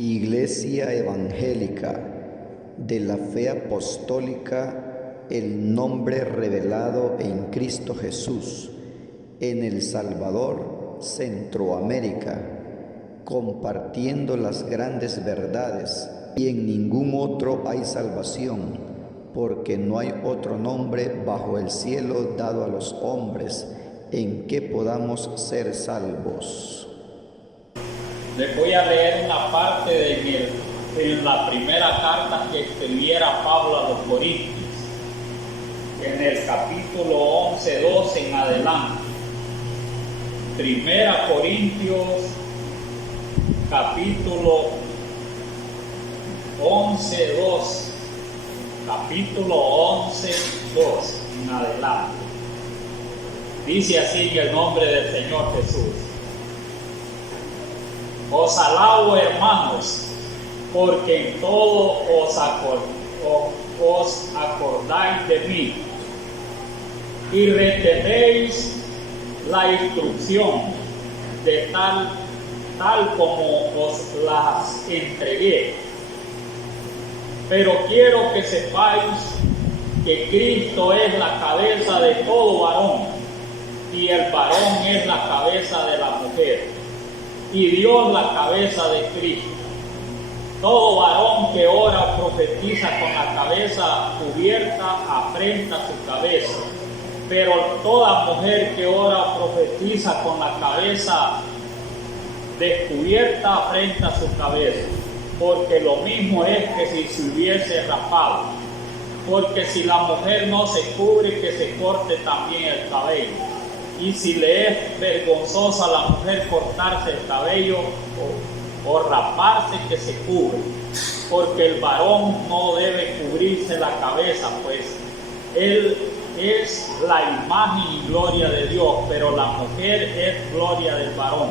Iglesia Evangélica de la Fe Apostólica, el nombre revelado en Cristo Jesús, en El Salvador, Centroamérica, compartiendo las grandes verdades, y en ningún otro hay salvación, porque no hay otro nombre bajo el cielo dado a los hombres en que podamos ser salvos. Les voy a leer una parte en la primera carta que escribiera Pablo a los Corintios, en el capítulo 11:2 en adelante. Primera Corintios, capítulo 11:2, capítulo 11:2 en adelante. Dice así en el nombre del Señor Jesús: Os alabo, hermanos, porque en todo os acordáis de mí y retenéis la instrucción de tal como os las entregué. Pero quiero que sepáis que Cristo es la cabeza de todo varón, y el varón es la cabeza de la mujer, y Dios la cabeza de Cristo. Todo varón que ora o profetiza con la cabeza cubierta afrenta su cabeza, pero toda mujer que ora o profetiza con la cabeza descubierta afrenta su cabeza, porque lo mismo es que si se hubiese rapado. Porque si la mujer no se cubre, que se corte también el cabello. Y si le es vergonzosa a la mujer cortarse el cabello o raparse, que se cubre. Porque el varón no debe cubrirse la cabeza, pues él es la imagen y gloria de Dios, pero la mujer es gloria del varón.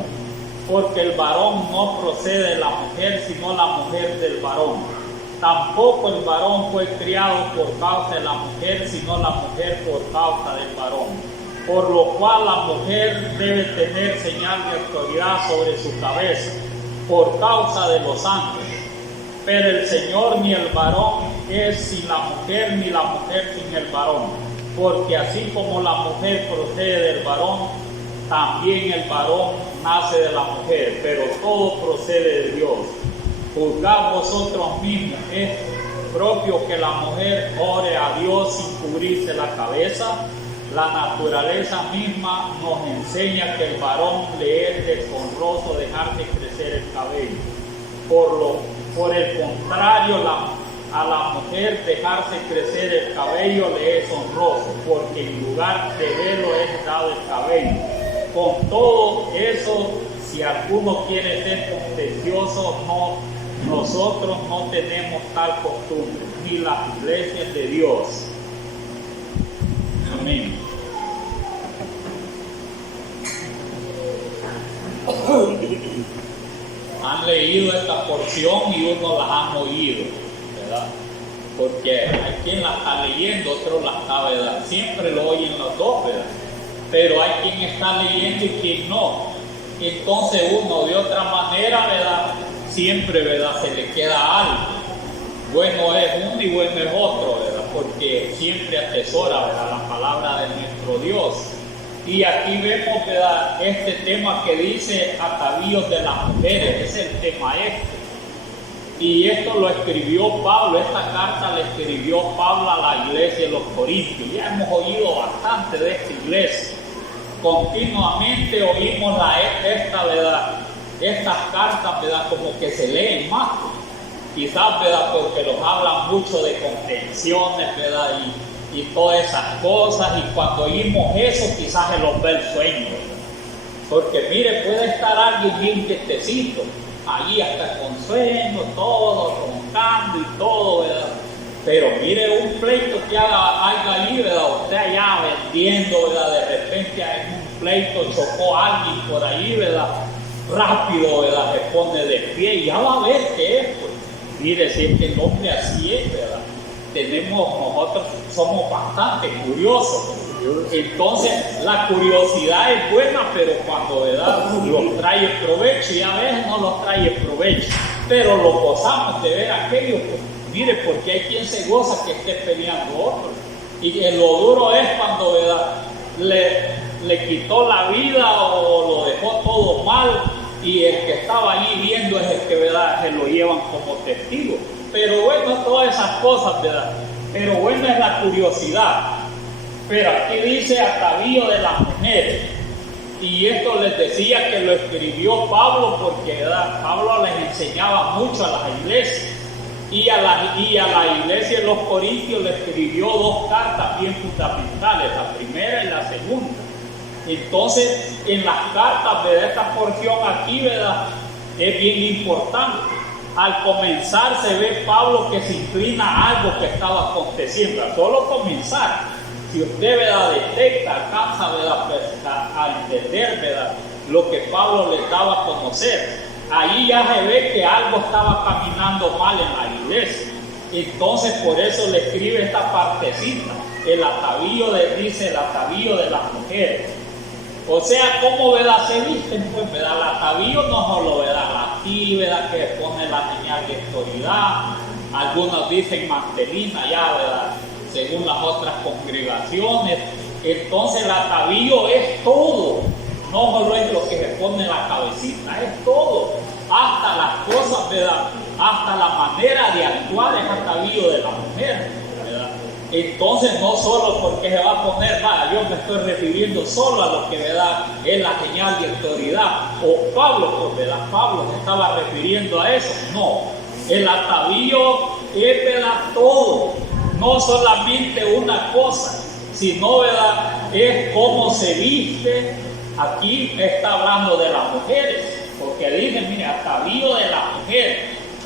Porque el varón no procede de la mujer, sino la mujer del varón. Tampoco el varón fue criado por causa de la mujer, sino la mujer por causa del varón. Por lo cual la mujer debe tener señal de autoridad sobre su cabeza, por causa de los ángeles. Pero el Señor ni el varón es sin la mujer, ni la mujer sin el varón. Porque así como la mujer procede del varón, también el varón nace de la mujer, pero todo procede de Dios. Juzgad vosotros mismos, es propio que la mujer ore a Dios sin cubrirse la cabeza. La naturaleza misma nos enseña que el varón le es deshonroso dejarse crecer el cabello. Por el contrario, a la mujer dejarse crecer el cabello le es honroso, porque en lugar de velo es dado el cabello. Con todo eso, si alguno quiere ser contencioso, nosotros no tenemos tal costumbre, ni las iglesias de Dios. Amén. Han leído esta porción y unos las han oído, ¿verdad? Porque hay quien la está leyendo, otro la está, ¿verdad? Siempre lo oyen los dos, ¿verdad? Pero hay quien está leyendo y quien no. Entonces uno de otra manera, ¿verdad? Siempre, ¿verdad? Se le queda algo. Bueno es uno y bueno es otro, ¿verdad? Porque siempre atesora, ¿verdad?, la palabra de nuestro Dios. Y aquí vemos, ¿verdad?, este tema que dice atavíos de las mujeres, es el tema este. Y esto lo escribió Pablo, esta carta la escribió Pablo a la iglesia de los Corintios. Ya hemos oído bastante de esta iglesia. Continuamente oímos estas cartas, ¿verdad?, como que se leen más. Quizás, ¿verdad?, porque nos hablan mucho de contenciones, ¿verdad?, y todas esas cosas, y cuando oímos eso quizás se nos ve el sueño, ¿verdad? Porque mire, puede estar alguien bien quietecito, allí hasta con sueño, todo, roncando y todo, ¿verdad? Pero mire un pleito que haga ahí, ¿verdad? Usted allá vendiendo, ¿verdad? De repente en un pleito chocó a alguien por ahí, ¿verdad? Rápido, ¿verdad? Se pone de pie y ya va a ver qué es, pues. Mire, si es que el hombre así es, ¿verdad? Nosotros somos bastante curiosos. Entonces la curiosidad es buena, pero cuando, ¿verdad?, los trae provecho, y a veces no los trae provecho. pero lo gozamos de ver aquello. Pues, mire, porque hay quien se goza que esté peleando otro. Y lo duro es cuando, ¿verdad?, le quitó la vida o lo dejó todo mal, y el que estaba allí viendo es el que, ¿verdad?, se lo llevan como testigo. Pero bueno, todas esas cosas, ¿verdad? Pero bueno es la curiosidad. Pero aquí dice atavío de las mujeres. Y esto les decía que lo escribió Pablo porque, ¿verdad?, Pablo les enseñaba mucho a las iglesias. Y a la iglesia de los Corintios le escribió 2 cartas bien fundamentales, la primera y la segunda. Entonces, en las cartas, ¿verdad?, esta porción aquí, ¿verdad?, es bien importante. Al comenzar se ve Pablo que se inclina a algo que estaba aconteciendo, a solo comenzar. Si usted, ¿verdad?, detecta, alcanza, ¿verdad?, pues, a entender, ¿verdad?, lo que Pablo le daba a conocer, ahí ya se ve que algo estaba caminando mal en la iglesia. Entonces por eso le escribe esta partecita, el atavío dice el atavío de las mujeres. O sea, ¿cómo, ¿verdad?, se visten? Pues, ¿verdad?, el atavío no solo, ¿verdad?, la tía, ¿verdad?, que pone la señal de autoridad. Algunos dicen mantelina ya, ¿verdad?, según las otras congregaciones. Entonces el atavío es todo, no solo es lo que se pone en la cabecita, es todo, hasta las cosas, ¿verdad?, hasta la manera de actuar es atavío de la mujer, ¿verdad? Entonces no solo porque se va a poner, yo me estoy refiriendo solo a lo que, ¿verdad?, es la señal de autoridad, o Pablo, pues, ¿verdad?, Pablo se estaba refiriendo a eso. No, el atavío es, ¿verdad?, todo, no solamente una cosa, sino, ¿verdad?, es cómo se viste. Aquí está hablando de las mujeres, porque dice, mire, atavío de las mujeres,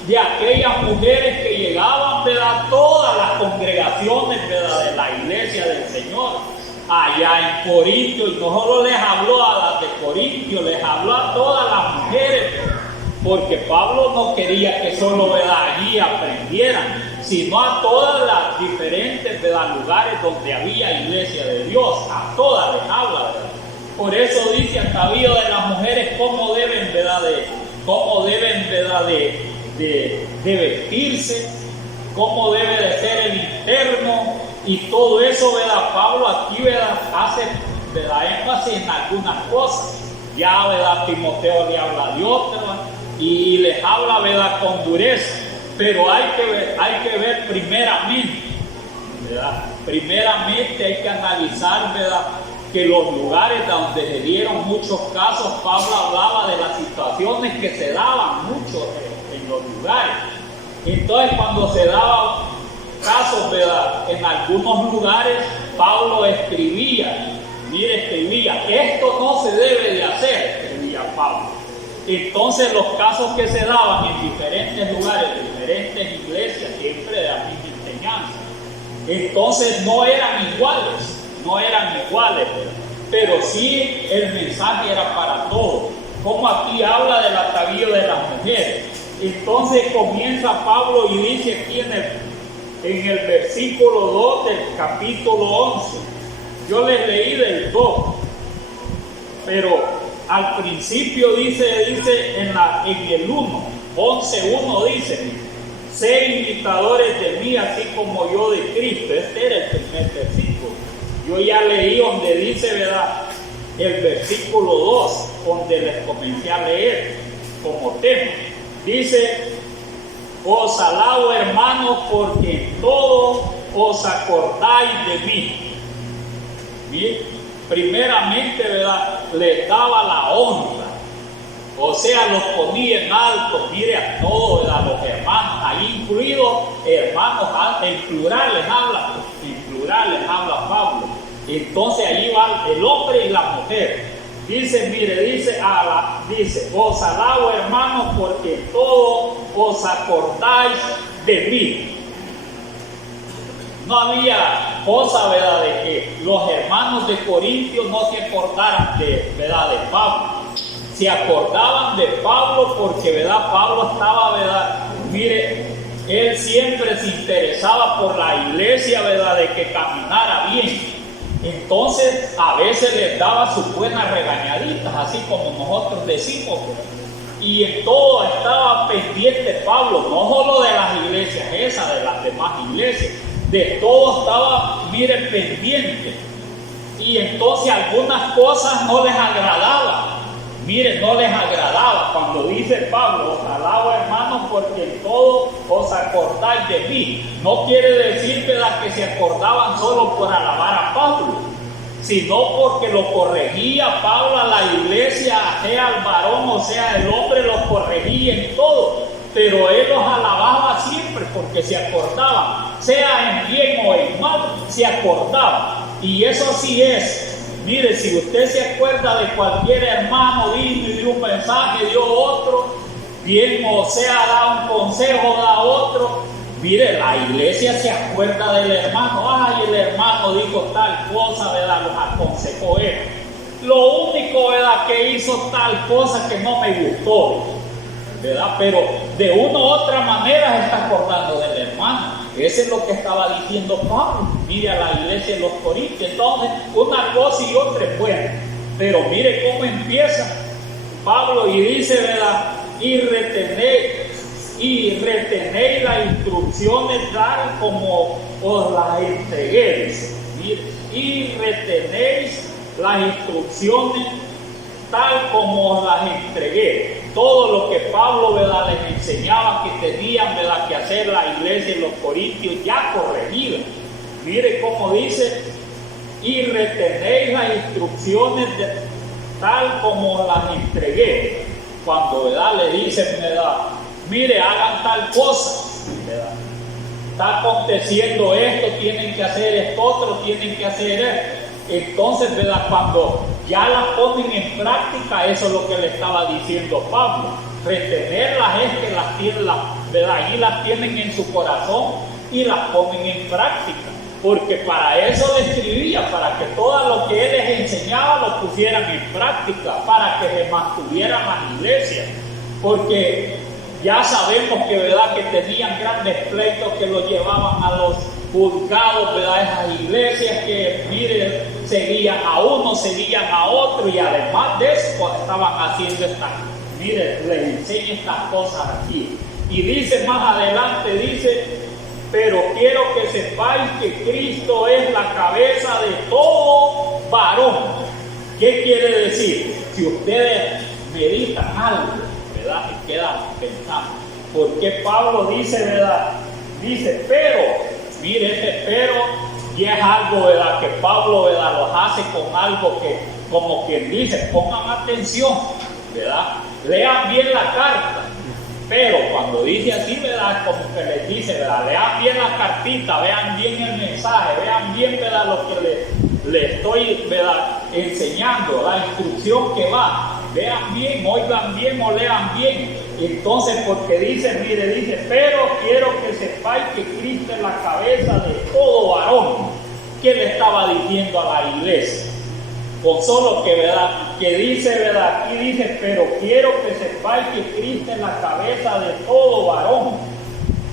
de aquellas mujeres que llegaban, ¿verdad?, todas las congregaciones, ¿verdad?, de la iglesia del Señor, allá en Corintio, y no solo les habló a las de Corintio, les habló a todas las mujeres, porque Pablo no quería que solo, ¿verdad?, allí aprendieran, sino a todas las diferentes, ¿verdad?, lugares donde había iglesia de Dios, a todas les habla, ¿verdad? Por eso dice atavío de las mujeres cómo deben, ¿verdad?, de vestirse, cómo debe de ser el interno, y todo eso, ¿verdad?, Pablo aquí, ¿verdad?, hace, ¿verdad?, énfasis en algunas cosas. Ya, ¿verdad?, Timoteo le habla de otras y les habla, ¿verdad?, con dureza, pero hay que ver primeramente, ¿verdad?, primeramente hay que analizar, ¿verdad?, que los lugares donde se dieron muchos casos, Pablo hablaba de las situaciones que se daban mucho en los lugares. Entonces, cuando se daban casos, ¿verdad?, en algunos lugares, Pablo escribía, esto no se debe de hacer, escribía Pablo. Entonces, los casos que se daban en diferentes lugares, diferentes iglesias, siempre de la misma enseñanza, entonces no eran iguales, pero sí el mensaje era para todos. Como aquí habla del atavío de las mujeres. Entonces comienza Pablo y dice aquí en el versículo 2 del capítulo 11. Yo les leí del 2, pero al principio dice en el 1, 11:1 dice, ser imitadores de mí así como yo de Cristo. Este era el primer versículo. Yo ya leí donde dice, ¿verdad?, el versículo 2, donde les comencé a leer como tema. Dice, os alabo, hermanos, porque en todo os acordáis de mí. ¿Sí? Primeramente, ¿verdad?, les daba la honra. O sea, los ponía en alto. Mire a todos, ¿verdad?, los hermanos, ahí incluidos hermanos, en plural les habla Pablo. Entonces allí va el hombre y la mujer. Dice, os alabo, hermanos, porque todos os acordáis de mí. No había cosa, ¿verdad?, de que los hermanos de Corintios no se acordaran ¿verdad?, de Pablo. Se acordaban de Pablo porque, ¿verdad?, Pablo estaba, ¿verdad?, mire, él siempre se interesaba por la iglesia, ¿verdad?, de que caminara bien. Entonces a veces les daba sus buenas regañaditas, así como nosotros decimos, ¿verdad?, y en todo estaba pendiente Pablo, no solo de las iglesias esas, de las demás iglesias, de todo estaba, miren, pendiente. Y entonces algunas cosas no les agradaban. Miren, no les agradaba. Cuando dice Pablo, os alabo, hermanos, porque en todo os acordáis de mí. No quiere decir que se acordaban solo por alabar a Pablo, sino porque lo corregía Pablo a la iglesia, sea el varón o sea el hombre, lo corregía en todo. Pero él los alababa siempre porque se acordaban, sea en bien o en mal, se acordaban. Y eso sí es. Mire, si usted se acuerda de cualquier hermano, vino y dio un mensaje, dio otro, bien, o sea, da un consejo, da otro. Mire, la iglesia se acuerda del hermano. Ay, el hermano dijo tal cosa, ¿verdad? Los aconsejó él. Lo único, ¿verdad?, que hizo tal cosa que no me gustó, ¿verdad? Pero de una u otra manera se está acordando del hermano. Eso es lo que estaba diciendo Pablo. Mire a la iglesia de los Corintios. Entonces, una cosa y otra es buena. Pero mire cómo empieza Pablo y dice, ¿verdad? Y retenéis las instrucciones tal como os las entregué. Dice. Mire, y retenéis las instrucciones tal como os las entregué. Todo lo que Pablo, ¿verdad?, les enseñaba que tenían, ¿verdad?, que hacer la iglesia de los Corintios, ya corregida. Mire cómo dice, y retenéis las instrucciones tal como os las entregué. Cuando, ¿verdad?, le dicen, ¿verdad?, mire, hagan tal cosa, ¿verdad?, está aconteciendo esto, tienen que hacer esto otro, tienen que hacer esto. Entonces, ¿verdad?, cuando ya las ponen en práctica, eso es lo que le estaba diciendo Pablo. Retenerlas es que las tienen, ¿verdad?, allí las tienen en su corazón y las ponen en práctica. Porque para eso le escribía, para que todo lo que él les enseñaba lo pusieran en práctica, para que se mantuvieran las iglesias. Porque ya sabemos que, ¿verdad?, que tenían grandes pleitos que los llevaban a los juzgados, ¿verdad?, esas iglesias que, mire, seguían a uno, seguían a otro, y además de eso, pues, estaban haciendo estas, mire, les enseño estas cosas aquí. Y dice más adelante, dice, pero quiero que sepáis que Cristo es la cabeza de todo varón. ¿Qué quiere decir? Si ustedes meditan algo, ¿verdad?, y quedan pensando, ¿por qué Pablo dice, ¿verdad?, dice, pero, mire, ese pero, y es algo, ¿verdad?, que Pablo, ¿verdad?, los hace con algo que, como quien dice, pongan atención, ¿verdad?, lean bien la carta. Pero cuando dice así, ¿verdad?, como que les dice, ¿verdad?, lean bien la cartita, vean bien el mensaje, vean bien, ¿verdad?, lo que les estoy, ¿verdad?, enseñando, la instrucción que va, vean bien, oigan bien o lean bien. Entonces, porque dice, mire, dice, pero quiero que sepáis que Cristo es la cabeza de todo varón. ¿Qué le estaba diciendo a la iglesia? Con solo que, ¿verdad?, que dice, ¿verdad?, aquí dice, pero quiero que sepáis que Cristo es la cabeza de todo varón.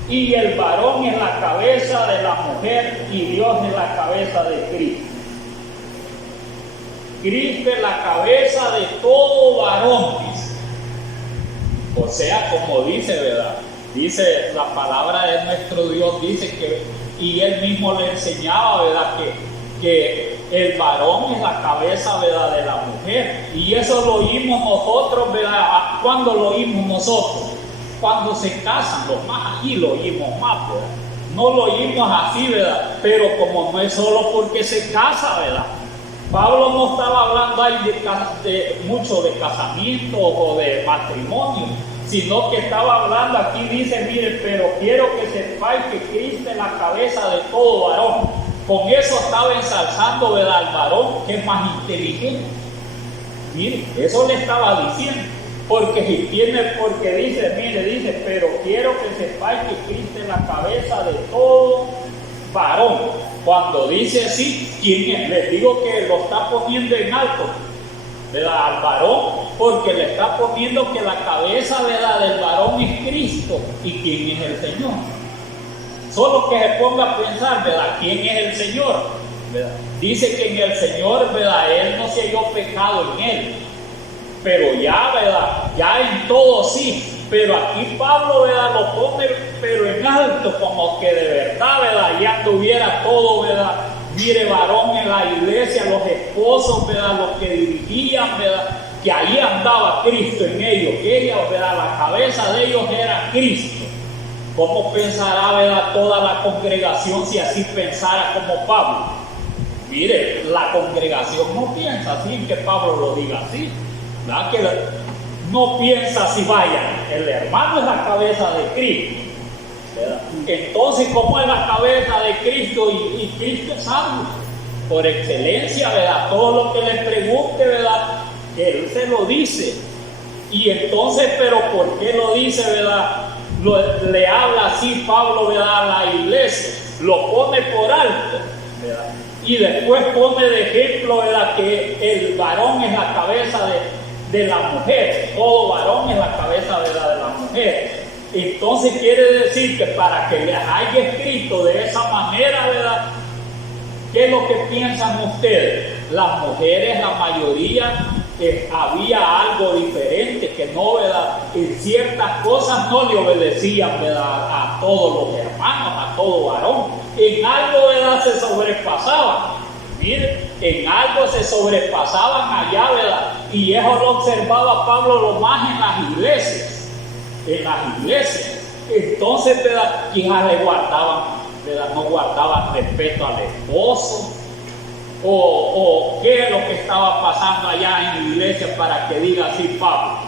Y el varón es la cabeza de la mujer y Dios es la cabeza de Cristo. Cristo es la cabeza de todo varón, dice. O sea, como dice, ¿verdad?, dice la palabra de nuestro Dios, dice que, y él mismo le enseñaba, ¿verdad?, que el varón es la cabeza, ¿verdad?, de la mujer. Y eso lo oímos nosotros, ¿verdad? ¿Cuándo lo oímos nosotros? Cuando se casan, los más allí lo oímos más, ¿verdad? No lo oímos así, ¿verdad? Pero como no es solo porque se casa, ¿verdad? Pablo no estaba hablando ahí mucho de casamiento o de matrimonio, sino que estaba hablando, aquí dice, mire, pero quiero que sepáis que Cristo es la cabeza de todo varón. Con eso estaba ensalzando, ¿verdad?, al varón que es más inteligente. Mire, eso le estaba diciendo. Porque dice, mire, dice, pero quiero que sepáis que Cristo es la cabeza de todo varón. Cuando dice así, ¿quién es? Les digo que lo está poniendo en alto, ¿verdad?, al varón, porque le está poniendo que la cabeza, ¿verdad?, del varón es Cristo. ¿Y quién es el Señor? Solo que se ponga a pensar, ¿verdad?, ¿quién es el Señor? ¿Verdad? Dice que en el Señor, ¿verdad?, Él no se halló pecado en Él. pero ya, ¿verdad? Ya en todo sí, pero aquí Pablo, ¿verdad? Lo pone, pero en alto, como que de verdad, ¿verdad? Ya tuviera todo, ¿verdad? Mire, varón en la iglesia, los esposos, ¿verdad? Los que dirigían, ¿verdad? Que ahí andaba Cristo en ellos, que ellos, ¿verdad? La cabeza de ellos era Cristo. ¿Cómo pensará, ¿verdad? Toda la congregación si así pensara como Pablo? Mire, la congregación no piensa así, que Pablo lo diga así, ¿verdad? Que no piensa así, vayan, el hermano es la cabeza de Cristo, ¿verdad? Entonces, ¿cómo es la cabeza de Cristo? Y Cristo es sabio, por excelencia, ¿verdad? Todo lo que le pregunte, ¿verdad? Él se lo dice. Y entonces, ¿pero por qué lo dice, verdad? Le habla así Pablo, ¿verdad? A la iglesia, lo pone por alto, ¿verdad? Y después pone de ejemplo, ¿verdad? Que el varón es la cabeza de la mujer, todo varón es la cabeza, ¿verdad? De la mujer. Entonces quiere decir que para que les haya escrito de esa manera, ¿verdad? ¿Qué es lo que piensan ustedes? Las mujeres, la mayoría, había algo diferente, que no, ¿verdad? En ciertas cosas no le obedecían, ¿verdad? A todos los hermanos, a todo varón. En algo, ¿verdad? Se sobrepasaban. Miren, en algo se sobrepasaban allá, ¿verdad? Y eso lo observaba Pablo lo más en las iglesias. En las iglesias. Entonces, ¿verdad? Quizás le guardaban, ¿verdad? No guardaban respeto al esposo. O qué es lo que estaba pasando allá en la iglesia para que diga así Pablo,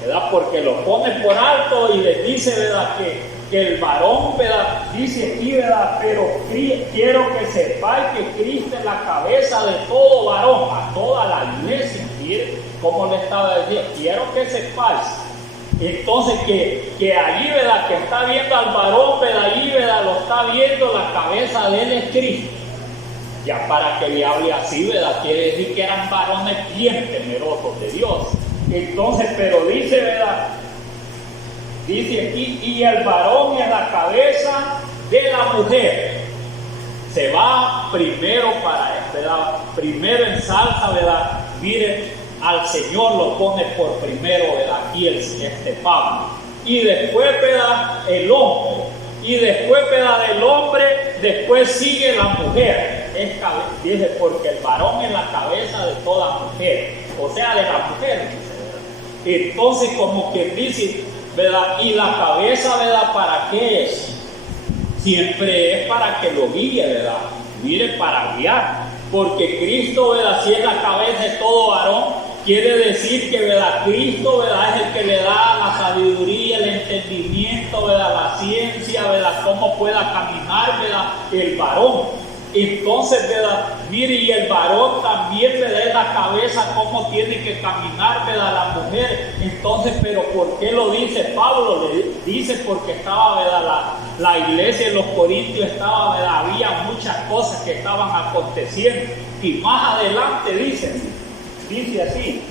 ¿verdad? Porque lo pone por alto y le dice, ¿verdad? Que el varón, ¿verdad? Dice aquí, ¿verdad? Pero quiero que sepáis que Cristo es la cabeza de todo varón, a toda la iglesia. Mire cómo le estaba diciendo, quiero que sepáis. Entonces que allí, ¿verdad? Que está viendo al varón, ¿verdad? Allí, ¿verdad? Lo está viendo, la cabeza de él es Cristo. Ya para que le hable así, ¿verdad? Quiere decir que eran varones bien temerosos de Dios. Entonces, pero dice, ¿verdad? Dice aquí, y el varón es la cabeza de la mujer. Se va primero ¿verdad? Primero en salsa, ¿verdad? Miren, al Señor lo pone por primero, ¿verdad? Aquí este Pablo. Y después, ¿verdad? El hombre. Y después, ¿verdad? Del hombre, después sigue la mujer. Dice, porque el varón es la cabeza de toda mujer, o sea, de la mujer, dice, entonces como que dice, ¿verdad? Y la cabeza, ¿verdad? ¿Para qué es? Siempre es para que lo guíe, ¿verdad? Mire, para guiar, porque Cristo, ¿verdad? Si es la cabeza de todo varón, quiere decir que, ¿verdad? Cristo, ¿verdad? Es el que le da la sabiduría, el entendimiento, ¿verdad? La ciencia, ¿verdad? Cómo pueda caminar, ¿verdad? El varón. Entonces, ¿verdad? Mire, y el varón también, ¿verdad? Es la cabeza, cómo tiene que caminar, ¿verdad? La mujer. Entonces, ¿pero por qué lo dice Pablo? Le dice porque estaba, ¿verdad? La iglesia en los Corintios estaba, ¿verdad? Había muchas cosas que estaban aconteciendo. Y más adelante dice así,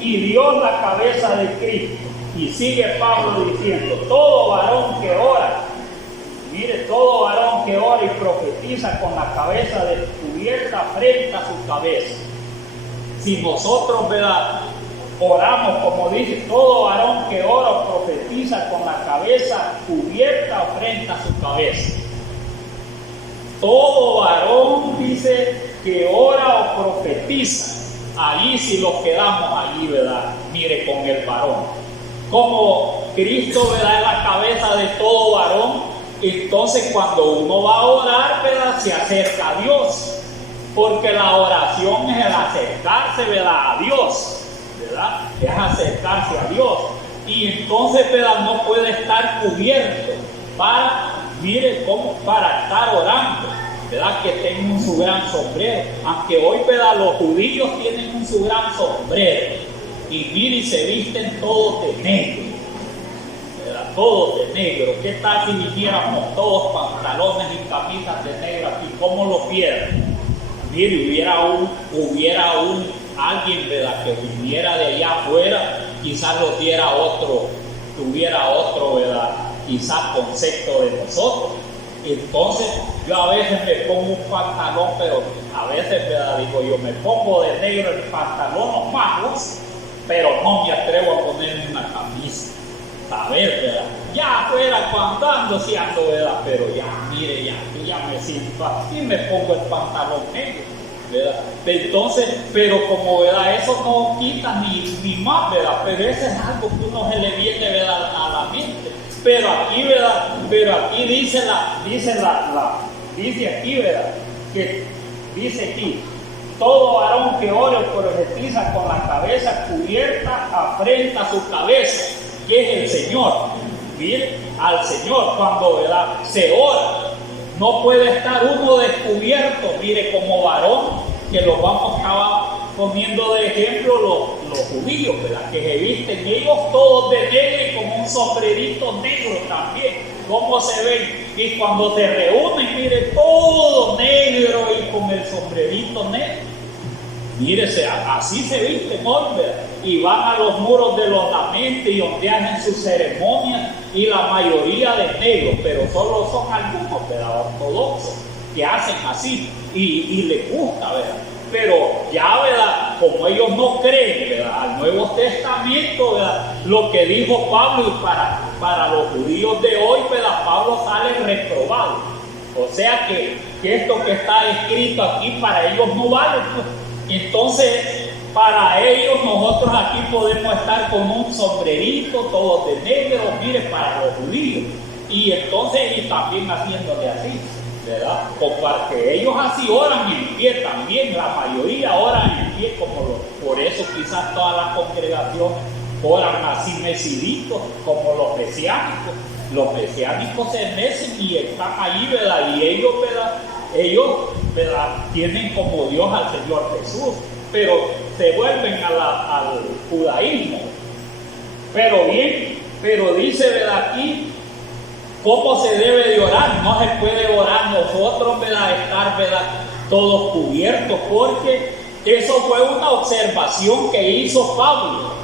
y Dios la cabeza de Cristo. Y sigue Pablo diciendo, todo varón que ora, mire, todo varón que ora y profetiza con la cabeza descubierta frente a su cabeza. Si nosotros, ¿verdad? Oramos, como dice, todo varón que ora o profetiza con la cabeza cubierta o frente a su cabeza. Todo varón, dice, que ora o profetiza. Allí si los quedamos allí, ¿verdad? Mire, con el varón. Como Cristo, ¿verdad? Es la cabeza de todo varón. Entonces cuando uno va a orar, ¿verdad? Se acerca a Dios, porque la oración es el acercarse, ¿verdad? A Dios, ¿verdad? Es acercarse a Dios. Y entonces, ¿verdad? No puede estar cubierto mire cómo, para estar orando, ¿verdad? Que tengan su gran sombrero, aunque hoy, ¿verdad? Los judíos tienen su gran sombrero, y mire, y se visten todos de negro, todos de negro. ¿Qué tal si viniéramos todos pantalones y camisas de negro aquí? ¿Cómo lo pierden? Mire, hubiera alguien, ¿verdad? Que viniera de allá afuera, quizás tuviera otro, ¿verdad? Quizás concepto de nosotros. Entonces yo a veces me pongo un pantalón, pero a veces, ¿verdad? Digo yo, me pongo de negro el pantalón más, pero no me atrevo a ponerme una camisa. A ver, ¿verdad? Ya afuera andando, sí ando, ¿verdad? Pero ya, mire, ya me siento así, me pongo el pantalón negro, ¿verdad? Entonces, pero como, ¿verdad? Eso no quita ni más, ¿verdad? Pero eso es algo que uno se le viene, ¿verdad? A la mente. Pero aquí, ¿verdad? Pero aquí dice aquí, ¿verdad? Que dice aquí, todo varón que ore o profetiza con la cabeza cubierta afrenta su cabeza, que es el Señor. Mire, al Señor cuando, ¿verdad? Se ora, no puede estar uno descubierto. Mire, como varón, que los vamos a acabar poniendo de ejemplo los judíos, ¿verdad? Que se visten ellos todos de negro y con un sombrerito negro también. ¿Cómo se ven? Y cuando se reúnen, mire, todo negro y con el sombrerito negro. Mírese, así se visten hombres y van a los muros de los lamentos y donde hacen sus ceremonias, y la mayoría de negros, pero solo son algunos, ¿verdad? Ortodoxos que hacen así y les gusta, ¿verdad? Pero ya, ¿verdad? Como ellos no creen, ¿verdad? Al Nuevo Testamento, ¿verdad? Lo que dijo Pablo, y para los judíos de hoy, ¿verdad? Pablo sale reprobado. O sea que esto que está escrito aquí para ellos no vale, pues. Entonces, para ellos, nosotros aquí podemos estar con un sombrerito, todos de negro, mire, para los judíos. Y entonces, y también haciéndole así, ¿verdad? Porque ellos así oran en pie también, la mayoría oran en pie, por eso quizás todas las congregaciones oran así meciditos, como los mesiánicos. Los mesiánicos se mecen y están ahí, ¿verdad? Y ellos, ¿verdad? ¿verdad? Tienen como Dios al Señor Jesús, pero se vuelven al judaísmo. Pero bien, pero dice, ¿verdad? Aquí, ¿cómo se debe de orar? No se puede orar nosotros, ¿verdad? Estar, ¿verdad? Todos cubiertos, porque eso fue una observación que hizo Pablo.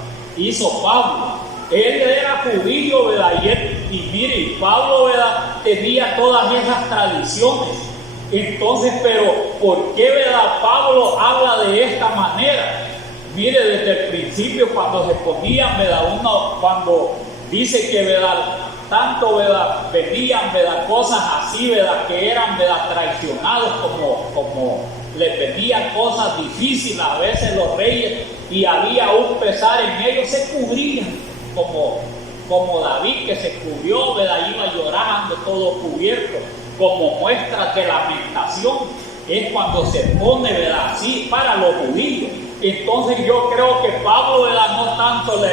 Él era judío, ¿verdad? Y mire, Pablo, ¿verdad? Tenía todas esas tradiciones. Entonces, pero ¿por qué, verdad? Pablo habla de esta manera. Mire, desde el principio, cuando se ponían, ¿verdad? Cuando dice que, ¿verdad? Tanto, ¿verdad? Venían, ¿verdad? Cosas así, ¿verdad? Que eran, ¿verdad? Traicionados, como les venían cosas difíciles a veces los reyes, y había un pesar en ellos, se cubrían, como David, que se cubrió, ¿verdad? Iba llorando todo cubierto, como muestra de lamentación. Es cuando se pone, ¿verdad? Así para los judíos. Entonces yo creo que Pablo, ¿verdad? No tanto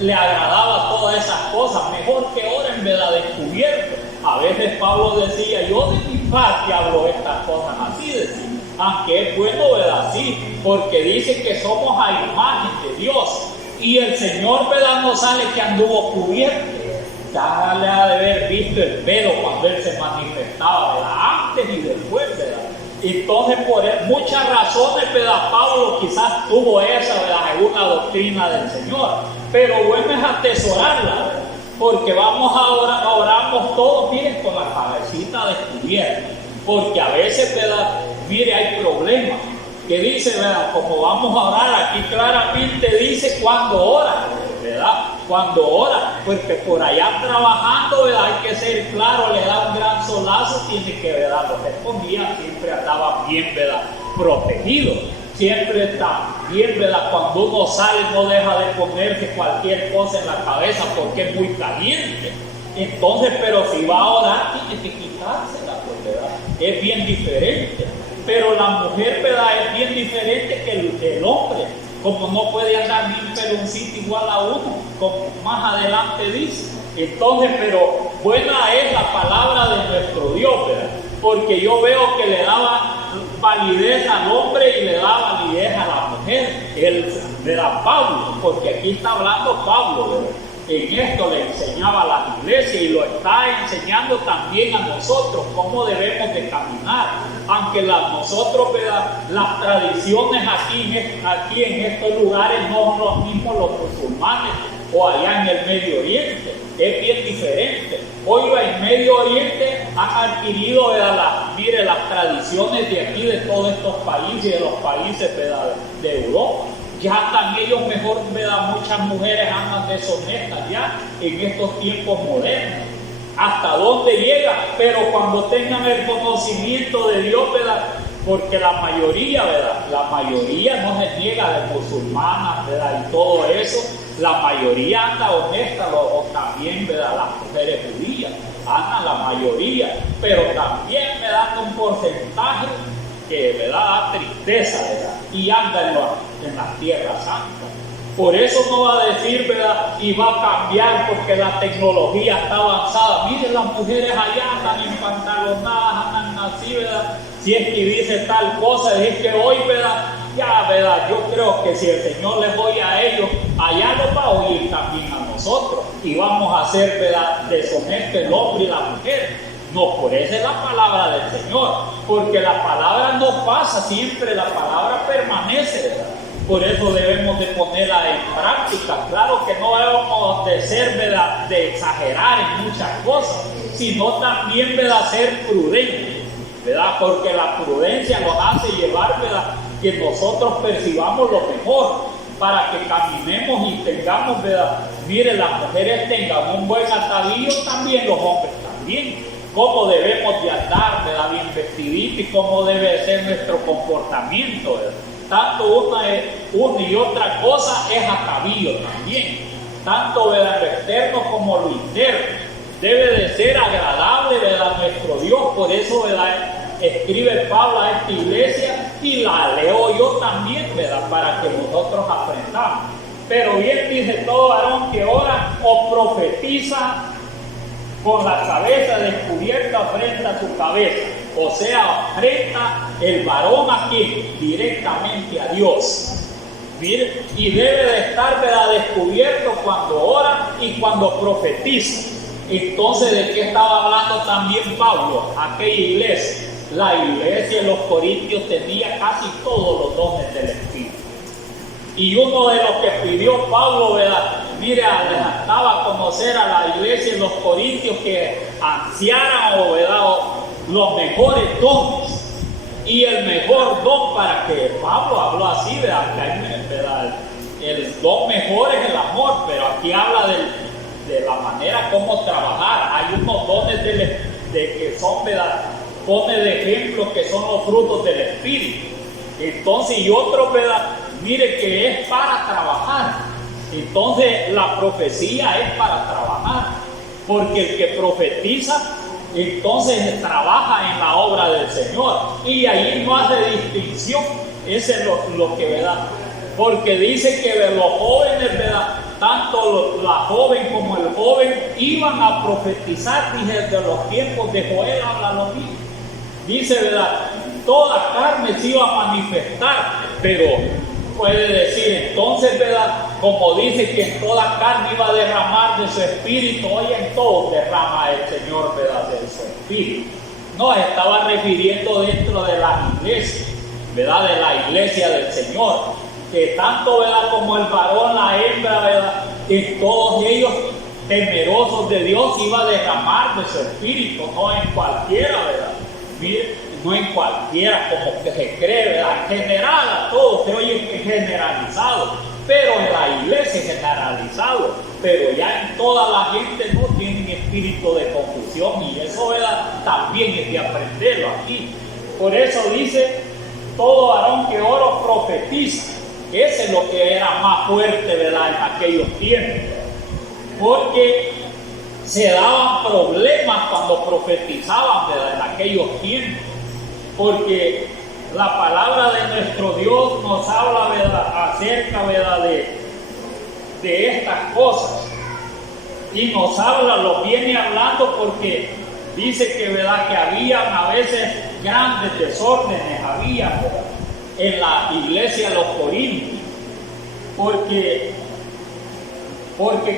le agradaba todas esas cosas. Mejor que oren, ¿verdad? Descubierto. A veces Pablo decía, yo de mi parte hablo estas cosas así, decía. Aunque es bueno, ¿verdad? Sí, porque dice que somos a imagen de Dios. Y el Señor, ¿verdad? No sale que anduvo cubierto. Ya le ha de haber visto el pelo cuando Él se manifestaba, ¿verdad? Antes y después, ¿verdad? Entonces, por muchas razones, ¿verdad? Pablo quizás tuvo esa, ¿verdad? Alguna doctrina del Señor. Pero bueno es atesorarla, ¿verdad? Porque vamos a orar, oramos todos, miren, con la cabecita descubierta. Porque a veces, ¿verdad? Mire, hay problemas. Que dice, ¿verdad? Como vamos a orar, aquí claramente dice cuando ora, ¿verdad? Cuando ora, porque por allá trabajando, ¿verdad? Hay que ser claro, le da un gran solazo, tiene que, ¿verdad? Lo respondía, siempre andaba bien, ¿verdad? Protegido. Siempre está bien, ¿verdad? Cuando uno sale no deja de ponerse cualquier cosa en la cabeza porque es muy caliente. Entonces, pero si va a orar, tiene que quitársela, pues, ¿verdad? Es bien diferente. Pero la mujer, ¿verdad? Es bien diferente que el hombre. Como no puede andar ni un peloncito igual a uno, como más adelante dice. Entonces, pero buena es la palabra de nuestro Dios, ¿verdad? Porque yo veo que le daba validez al hombre y le da validez a la mujer. Él le da Pablo, porque aquí está hablando Pablo, ¿verdad? En esto le enseñaba a la iglesia y lo está enseñando también a nosotros cómo debemos de caminar. Aunque nosotros, ¿verdad? Las tradiciones aquí en estos lugares no son los mismos los musulmanes o allá en el Medio Oriente. Es bien diferente. Hoy en Medio Oriente han adquirido, ¿verdad? Mire, las tradiciones de aquí, de todos estos países, de los países, ¿verdad?, de Europa. Ya están ellos mejor, ¿verdad? Muchas mujeres andan deshonestas ya en estos tiempos modernos. ¿Hasta dónde llega? Pero cuando tengan el conocimiento de Dios, ¿verdad? Porque la mayoría, ¿verdad? La mayoría no se niega de musulmanas, ¿verdad? Y todo eso, la mayoría anda honesta, o también, ¿verdad? Las mujeres judías andan la mayoría, pero también me dan un porcentaje que me da tristeza, ¿verdad? Y anda en la tierra santa. Por eso no va a decir, ¿verdad? Y va a cambiar porque la tecnología está avanzada. Miren, las mujeres allá andan empantalonadas, andan así, ¿verdad? Si es que dice tal cosa, es que hoy, ¿verdad? Ya, ¿verdad? Yo creo que si el Señor les oye a ellos, allá nos va a oír también a nosotros. Y vamos a ser, ¿verdad?, deshonestos el hombre y la mujer. No, por eso es la palabra del Señor, porque la palabra no pasa siempre, la palabra permanece, ¿verdad? Por eso debemos de ponerla en práctica. Claro que no debemos de ser, ¿verdad?, de exagerar en muchas cosas, sino también, ¿verdad?, ser prudentes, ¿verdad? Porque la prudencia nos hace llevar, ¿verdad?, que nosotros percibamos lo mejor, para que caminemos y tengamos, ¿verdad? Miren, las mujeres tengan un buen atavío, también los hombres también. Cómo debemos de andar, ¿verdad?, bien vestiditos, y cómo debe ser nuestro comportamiento, ¿verdad? Tanto una y otra cosa es atavío también, tanto, ¿verdad?, lo externo como lo interno. Debe de ser agradable, ¿verdad?, nuestro Dios. Por eso, ¿verdad?, escribe Pablo a esta iglesia y la leo yo también, ¿verdad?, para que nosotros aprendamos. Pero bien dice: todo varón que ora o profetiza con la cabeza descubierta frente a su cabeza. O sea, frente el varón aquí directamente a Dios. Mire, y debe de estar, ¿verdad?, descubierto cuando ora y cuando profetiza. Entonces, ¿de qué estaba hablando también Pablo? Aquella iglesia. La iglesia de los Corintios tenía casi todos los dones del Espíritu. Y uno de los que pidió Pablo, ¿verdad?, mire, daba a conocer a la iglesia de los Corintios que ansiaran, ¿verdad?, los mejores dones. Y el mejor don, para que Pablo habló así, ¿verdad?, el don mejor es el amor, pero aquí habla de la manera como trabajar. Hay unos dones que son, ¿verdad?, pone de ejemplo que son los frutos del Espíritu. Entonces, y otros, ¿verdad?, mire, que es para trabajar. Entonces, la profecía es para trabajar, porque el que profetiza, entonces trabaja en la obra del Señor, y ahí no hace distinción. Ese es lo que, ¿verdad?, porque dice que los jóvenes, ¿verdad?, tanto la joven como el joven iban a profetizar. Desde los tiempos de Joel habla lo mismo. Dice, ¿verdad?, toda carne se iba a manifestar, pero puede decir entonces, ¿verdad?, como dice que en toda carne iba a derramar de su espíritu, hoy en todo derrama el Señor, ¿verdad?, de su espíritu. No, estaba refiriendo dentro de las iglesias, ¿verdad?, de la iglesia del Señor, que tanto, ¿verdad?, como el varón, la hembra, ¿verdad?, que todos ellos temerosos de Dios iba a derramar de su espíritu, no en cualquiera, ¿verdad? Mire, no en cualquiera como que se cree, ¿verdad? En general a todos se oye que es generalizado, pero en la iglesia es generalizado, pero ya en toda la gente no tienen espíritu de confusión, y eso, ¿verdad?, también es de aprenderlo aquí. Por eso dice: todo varón que ora profetiza. Ese es lo que era más fuerte, ¿verdad?, en aquellos tiempos, porque se daban problemas cuando profetizaban, ¿verdad?, en aquellos tiempos, porque la palabra de nuestro Dios nos habla, ¿verdad?, acerca, ¿verdad?, de estas cosas, y nos habla, lo viene hablando, porque dice que, ¿verdad?, que habían a veces grandes desórdenes, ¿verdad?, en la iglesia de los Corintios, porque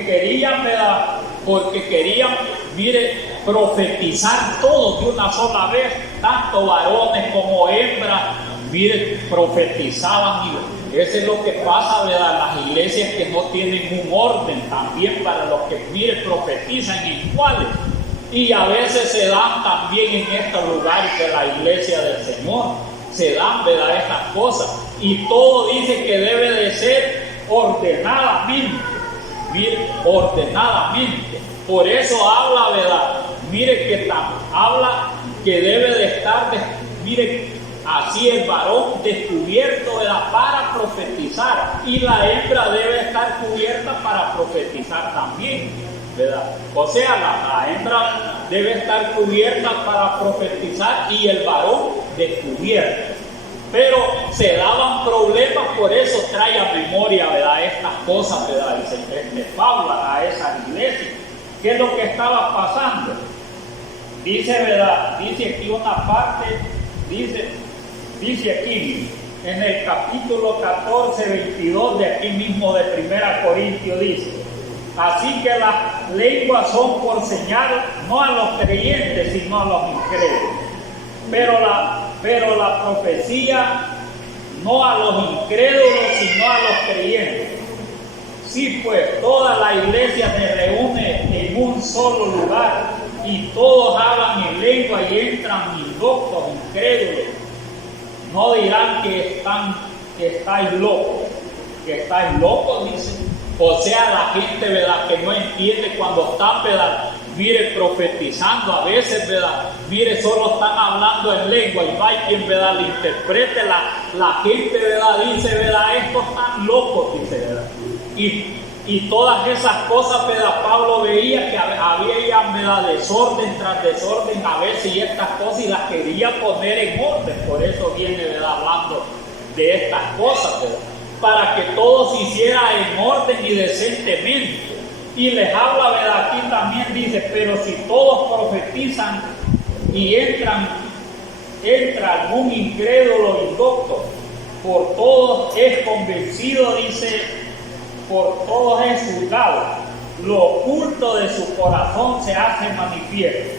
querían, ¿verdad?, mire, profetizar todos de una sola vez, tanto varones como hembras, mire, profetizaban. Y eso es lo que pasa, ¿verdad?, en las iglesias que no tienen un orden también para los que, mire, profetizan. ¿En cuáles? Y a veces se dan también en estos lugares de la iglesia del Señor. Se dan, ¿verdad?, estas cosas. Y todo dice que debe de ser ordenadamente. Mire, ordenadamente. Por eso habla, ¿verdad? Mire que habla que debe de estar, mire, así el varón descubierto, ¿verdad?, para profetizar. Y la hembra debe estar cubierta para profetizar también, ¿verdad? O sea, la hembra debe estar cubierta para profetizar y el varón descubierto. Pero se daban problemas, por eso trae a memoria, ¿verdad?, estas cosas, ¿verdad?, dice Pablo a esa iglesia. ¿Qué es lo que estaba pasando? Dice, ¿verdad?, dice aquí una parte, dice aquí, en el capítulo 14, 22 de aquí mismo de 1 Corintios, dice: así que las lenguas son por señal, no a los creyentes, sino a los incrédulos. Pero la profecía no a los incrédulos, sino a los creyentes. Sí, pues toda la iglesia se reúne en un solo lugar y todos hablan en lengua y entran indoctos, incrédulos. No dirán que estáis locos, dicen. O sea, la gente, ¿verdad?, que no entiende cuando están, ¿verdad?, mire, profetizando a veces, ¿verdad?, mire, solo están hablando en lengua y no hay quien, ¿verdad?, le interprete. La gente, ¿verdad?, dice, ¿verdad?, estos están locos, dice, ¿verdad? Y todas esas cosas, ¿verdad?, Pablo veía que había, ¿verdad?, desorden tras desorden a veces, y estas cosas, y las quería poner en orden. Por eso viene, ¿verdad?, hablando de estas cosas, ¿verdad?, para que todo se hiciera en orden y decentemente. Y les habla, ¿verdad?, aquí también dice: pero si todos profetizan y entra algún incrédulo indocto, por todos es convencido, dice, por todos es juzgado. Lo oculto de su corazón se hace manifiesto.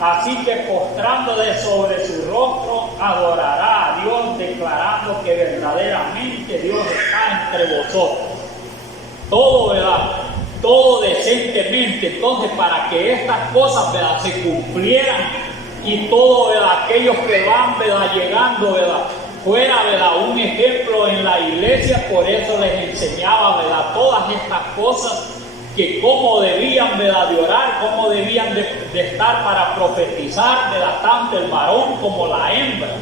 Así que postrándose sobre su rostro, adorará a Dios, declarando que verdaderamente Dios está entre vosotros. Todo, ¿verdad?, todo decentemente. Entonces, para que estas cosas, ¿verdad?, se cumplieran y todo, ¿verdad?, aquellos que van, ¿verdad?, llegando, ¿verdad?, fuera, ¿verdad?, un ejemplo en la iglesia. Por eso les enseñaba, ¿verdad?, todas estas cosas, que cómo debían, ¿verdad?, de orar, cómo debían de estar para profetizar, ¿verdad?, tanto el varón como la hembra,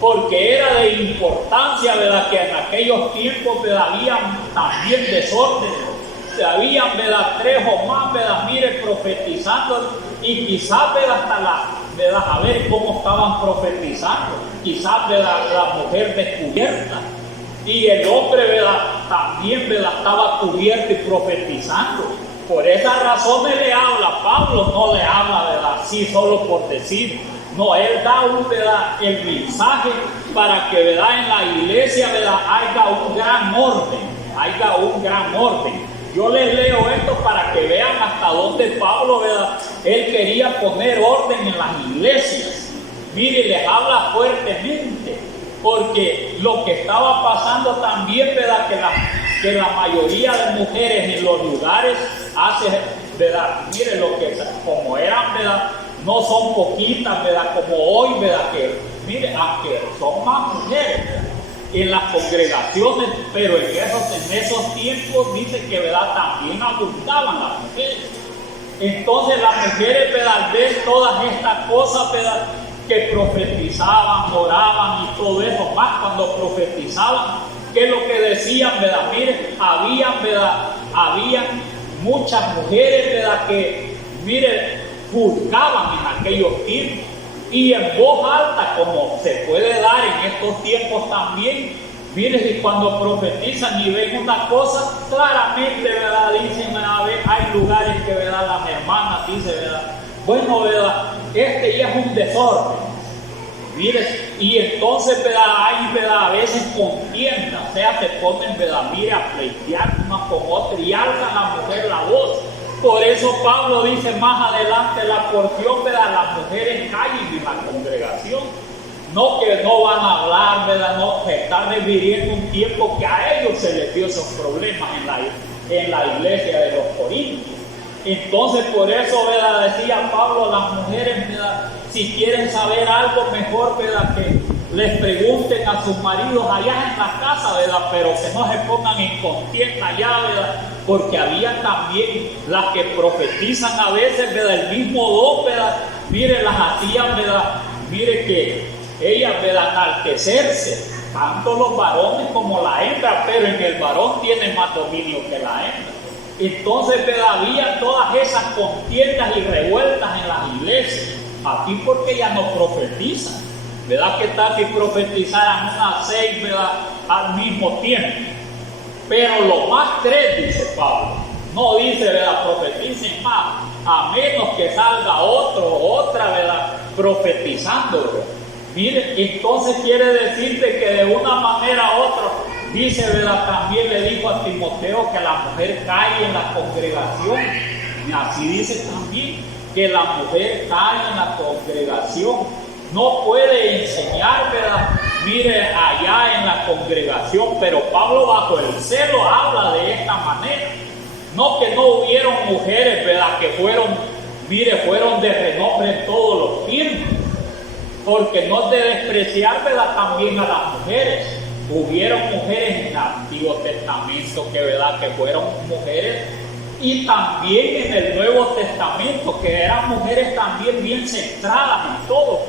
porque era de importancia, ¿verdad?, que en aquellos tiempos, ¿verdad?, había también desorden. Habían, ¿verdad?, 3 o más, ¿verdad?, mire, profetizando, y quizás, ¿verdad?, hasta ¿verdad?, a ver cómo estaban profetizando, quizás, ¿verdad?, la mujer descubierta, y el hombre, ¿verdad?, también, ¿verdad?, estaba cubierto y profetizando. Por esa razón él le habla, Pablo no le habla, ¿verdad?, así solo por decir. No, él da ¿verdad?, el mensaje para que, ¿verdad?, en la iglesia, ¿verdad?, haya un gran orden. Yo les leo esto para que vean hasta dónde Pablo, ¿verdad?, él quería poner orden en las iglesias. Mire, les habla fuertemente, porque lo que estaba pasando también, ¿verdad?, que la mayoría de mujeres en los lugares hacen, ¿verdad?, mire, lo que como eran, ¿verdad?, no son poquitas, ¿verdad?, como hoy, ¿verdad?, que mire, aunque son más mujeres, ¿verdad?, en las congregaciones, pero en esos tiempos dice que, ¿verdad?, también abundaban las mujeres. Entonces las mujeres, ¿verdad?, al ver todas estas cosas, ¿verdad?, que profetizaban, oraban y todo eso, más cuando profetizaban, ¿qué es lo que decían, ¿verdad? Mire, habían muchas mujeres, ¿verdad?, que, mire, juzgaban en aquellos tiempos. Y en voz alta, como se puede dar en estos tiempos también, mire, y cuando profetizan y ven una cosa, claramente, ¿verdad?, dicen, a ver, hay lugares que, ¿verdad?, las hermanas dicen, ¿verdad?, bueno, ¿verdad?, este ya es un desorden. Mire, y entonces, ¿verdad?, hay, ¿verdad?, a veces contienda, o sea, se ponen, ¿verdad?, mire, a pleitear una con otra y alzan a la mujer la voz. Por eso Pablo dice más adelante la porción, ¿verdad?, las mujeres callen en la congregación. No que no van a hablar, ¿verdad?, no, se está refiriendo un tiempo que a ellos se les dio esos problemas en la iglesia de los Corintios. Entonces por eso, ¿verdad?, decía Pablo, las mujeres, ¿verdad?, si quieren saber algo mejor, ¿verdad?, que les pregunten a sus maridos allá en la casa, ¿verdad?, pero que no se pongan en contienda allá, ¿verdad?, porque había también las que profetizan a veces, ¿verdad?, el mismo don, ¿verdad?, mire, las hacían, ¿verdad?, mire que ellas, ¿verdad?, enaltecerse, tanto los varones como la hembra, pero en el varón tiene más dominio que la hembra. Entonces, ¿verdad?, había todas esas contiendas y revueltas en las iglesias. Aquí porque ya no profetizan, ¿verdad? ¿Qué tal si profetizaran unas 6, ¿verdad?, al mismo tiempo? Pero lo más 3, dice Pablo. No dice, ¿verdad?, profeticen más, a menos que salga otro o otra, ¿verdad?, profetizando, ¿verdad? Mire, entonces quiere decirte que de una manera u otra, dice, ¿verdad?, también le dijo a Timoteo que la mujer cae en la congregación. Y así dice también que la mujer cae en la congregación. No puede enseñar, ¿verdad?, mire, allá en la congregación, pero Pablo bajo el celo habla de esta manera. No que no hubieron mujeres, ¿verdad?, que fueron de renombre en todos los tiempos. Porque no es de despreciar, ¿verdad?, también a las mujeres. Hubieron mujeres en el Antiguo Testamento que, ¿verdad?, que fueron mujeres, y también en el Nuevo Testamento que eran mujeres también bien centradas en todo,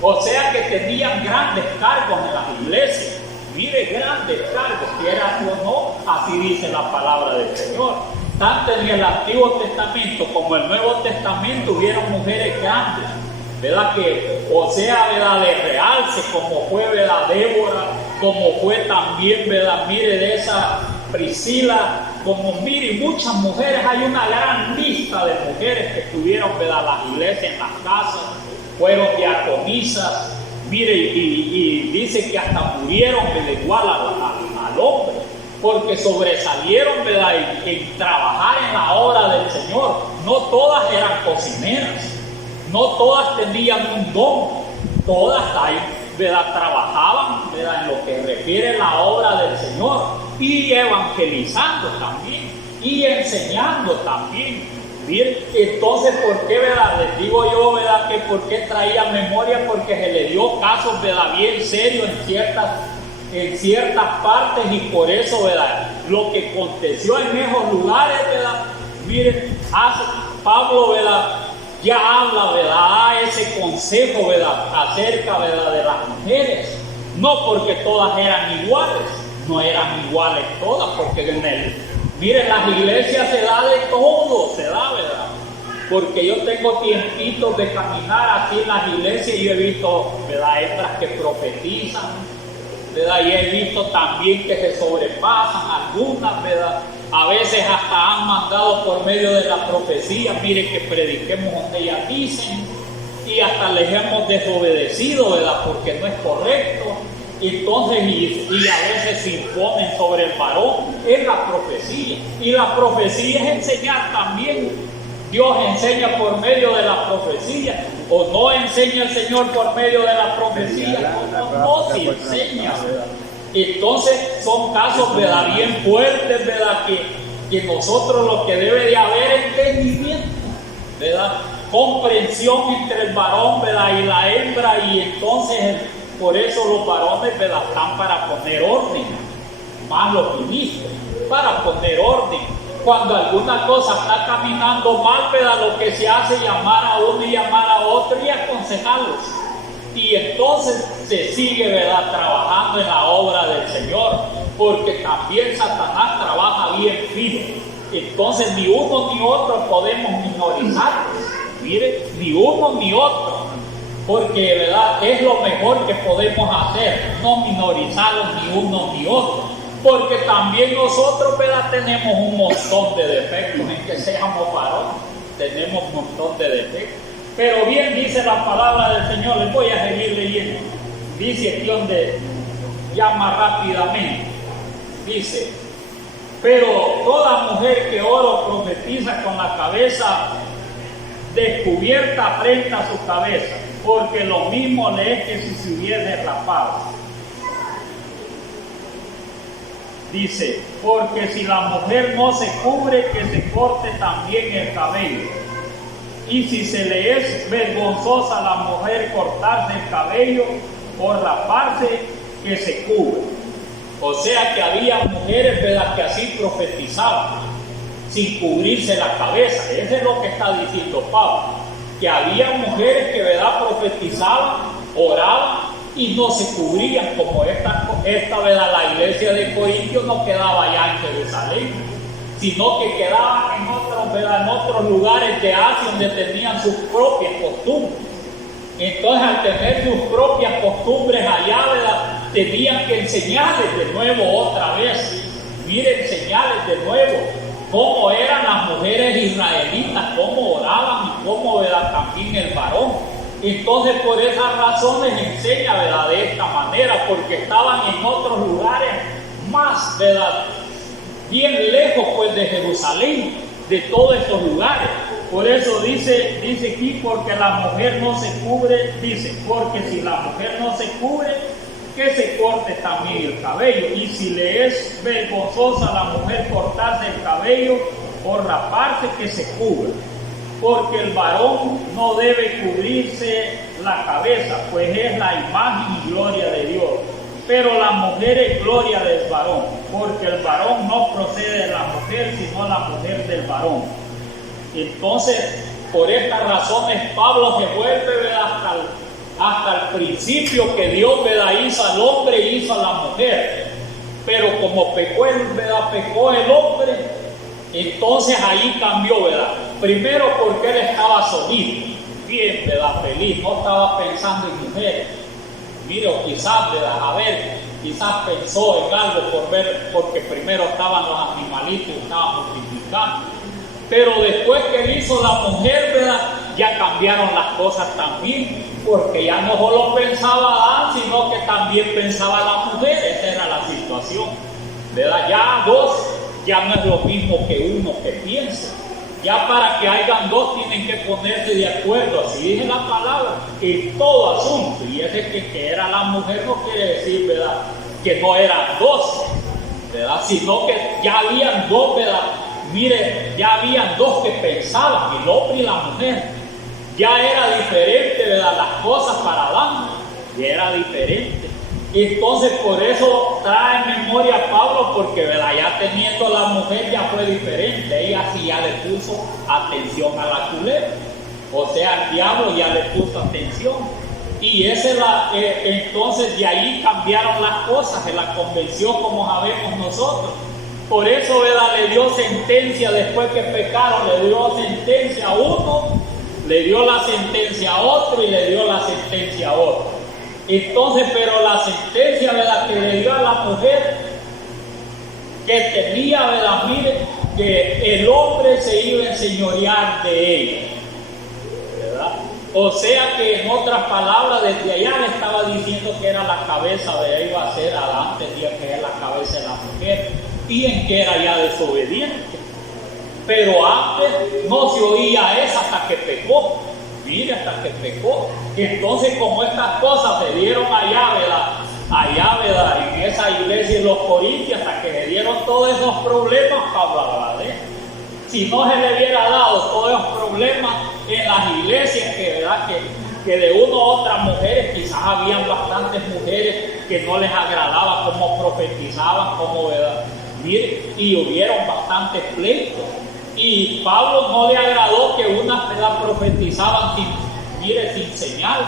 o sea que tenían grandes cargos en las iglesias. Mire, grandes cargos, quiera o no, así dice la palabra del Señor. Tanto en el Antiguo Testamento como en el Nuevo Testamento hubieron mujeres grandes, ¿verdad?, que, o sea, ¿verdad?, de realce, como fue, ¿verdad?, Débora, como fue también, ¿verdad?, mire, de esa Priscila, como mire, muchas mujeres. Hay una gran lista de mujeres que tuvieron, ¿verdad?, las iglesias, en las casas, fueron diaconisas, mire, y dice que hasta murieron, ¿verdad?, igual al hombre, porque sobresalieron, ¿verdad?, en trabajar en la obra del Señor. No todas eran cocineras, no todas tenían un don, todas ahí, ¿verdad?, trabajaban, ¿verdad?, en lo que refiere a la obra del Señor, y evangelizando también, y enseñando también. Bien, entonces, ¿por qué, verdad? Les digo yo, ¿verdad?, que por qué traía memoria, porque se le dio casos, ¿verdad?, bien serios en ciertas partes, y por eso, ¿verdad?, lo que aconteció en esos lugares, ¿verdad?, miren, Pablo, ¿verdad?, ya habla, ¿verdad?, ese consejo, ¿verdad?, acerca, ¿verdad?, de las mujeres. No porque todas eran iguales, no eran iguales todas, porque miren, las iglesias se da de todo, se da, ¿verdad? Porque yo tengo tiempitos de caminar aquí en las iglesias y yo he visto, ¿verdad?, hembras que profetizan, ¿verdad?, y he visto también que se sobrepasan algunas, ¿verdad? A veces hasta han mandado por medio de la profecía, miren, que prediquemos donde ellas dicen, y hasta les hemos desobedecido, ¿verdad?, porque no es correcto. Entonces, y a veces se imponen sobre el varón en la profecía, y la profecía es enseñar también. Dios enseña por medio de la profecía, o no enseña el Señor por medio de la profecía, no se enseña, ¿verdad? Entonces son casos, ¿verdad?, bien fuertes, ¿verdad?, que nosotros lo que debe de haber entendimiento, ¿verdad?, comprensión entre el varón, ¿verdad?, y la hembra, y entonces por eso los varones, ¿verdad?, están para poner orden, más los ministros, para poner orden. Cuando alguna cosa está caminando mal, ¿verdad?, lo que se hace es llamar a uno y llamar a otro y aconsejarlos. Y entonces se sigue, ¿verdad?, trabajando en la obra del Señor, porque también Satanás trabaja bien firme. Entonces ni uno ni otro podemos minorizarlos. Mire, ni uno ni otro, porque, ¿verdad?, es lo mejor que podemos hacer, no minorizarlos ni uno ni otro, porque también nosotros, ¿verdad?, tenemos un montón de defectos, en que seamos varones, tenemos un montón de defectos. Pero bien dice la palabra del Señor, les voy a seguir leyendo. Dice aquí donde llama rápidamente, dice: pero toda mujer que ora o profetiza con la cabeza descubierta afrenta su cabeza, porque lo mismo le es que si se hubiese rapado. Dice, porque si la mujer no se cubre, que se corte también el cabello. Y si se le es vergonzosa a la mujer cortarse el cabello o raparse, que se cubre. O sea que había mujeres, ¿verdad?, que así profetizaban, sin cubrirse la cabeza. Eso es lo que está diciendo Pablo, que había mujeres que, ¿verdad?, profetizaban, oraban y no se cubrían, como esta ¿verdad?, la iglesia de Corintios no quedaba allá en Jerusalén, sino que quedaban en otros, ¿verdad?, en otros lugares de Asia donde tenían sus propias costumbres. Entonces, al tener sus propias costumbres allá, ¿verdad?, tenían que enseñarles de nuevo otra vez. Miren, enseñarles de nuevo cómo eran las mujeres israelitas, cómo oraban y cómo, ¿verdad?, también el varón. Entonces, por esas razones enseña, ¿verdad?, de esta manera, porque estaban en otros lugares más, ¿verdad?, bien lejos pues de Jerusalén, de todos estos lugares. Por eso dice aquí, porque la mujer no se cubre, dice, porque si la mujer no se cubre, que se corte también el cabello. Y si le es vergonzosa a la mujer cortarse el cabello o raparse, que se cubra. Porque el varón no debe cubrirse la cabeza, pues es la imagen y gloria de Dios. Pero la mujer es gloria del varón, porque el varón no procede de la mujer, sino la mujer del varón. Entonces, por estas razones, Pablo se vuelve, ¿verdad?, hasta el principio que Dios, ¿verdad?, hizo al hombre y hizo a la mujer. Pero como pecó el hombre, entonces ahí cambió, ¿verdad? Primero porque él estaba solito, bien, ¿verdad?, feliz, no estaba pensando en mujeres. Mire, o quizás, ¿verdad?, quizás pensó en algo porque primero estaban los animalitos y estaban multiplicando. Pero después que él hizo la mujer, ¿verdad?, ya cambiaron las cosas también, porque ya no solo pensaba Adán, sino que también pensaba la mujer. Esa era la situación, ¿verdad? Ya dos, ya no es lo mismo que uno que piensa. Ya para que hayan dos tienen que ponerse de acuerdo, así dice la palabra, en todo asunto. Y ese que era la mujer no quiere decir, ¿verdad?, que no eran dos, ¿verdad?, sino que ya habían dos, ¿verdad? Mire, ya habían dos que pensaban, el hombre y la mujer. Ya era diferente, ¿verdad?, las cosas para Adán, ya era diferente. Entonces, por eso trae en memoria a Pablo, porque, ¿verdad?, ya teniendo la mujer ya fue diferente. Ella sí ya le puso atención a la culebra. O sea, el diablo ya le puso atención. Y entonces de ahí cambiaron las cosas en la convención, como sabemos nosotros. Por eso, ¿verdad?, le dio sentencia después que pecaron, le dio sentencia a uno, le dio la sentencia a otro y le dio la sentencia a otro. Entonces, pero la sentencia, ¿verdad?, que le dio a la mujer, que tenía, ¿verdad?, mire, que el hombre se iba a enseñorear de ella, ¿verdad? O sea que, en otras palabras, desde allá le estaba diciendo que era la cabeza de ella, iba a ser Adán, tenía que ser la cabeza de la mujer, y en que era ya desobediente. Pero antes no se oía eso hasta que pecó. Mire, hasta que pecó. Entonces, como estas cosas se dieron allá, ¿verdad?, en esa iglesia de los Corintios, hasta que se dieron todos esos problemas, Pablo agradece. Si no se le hubiera dado todos esos problemas en las iglesias, que de una u otras mujeres, quizás habían bastantes mujeres que no les agradaba cómo profetizaban, ¿verdad? Mire, y hubieron bastantes pleitos. Y Pablo no le agradó que unas, ¿verdad?, profetizaban sin señal,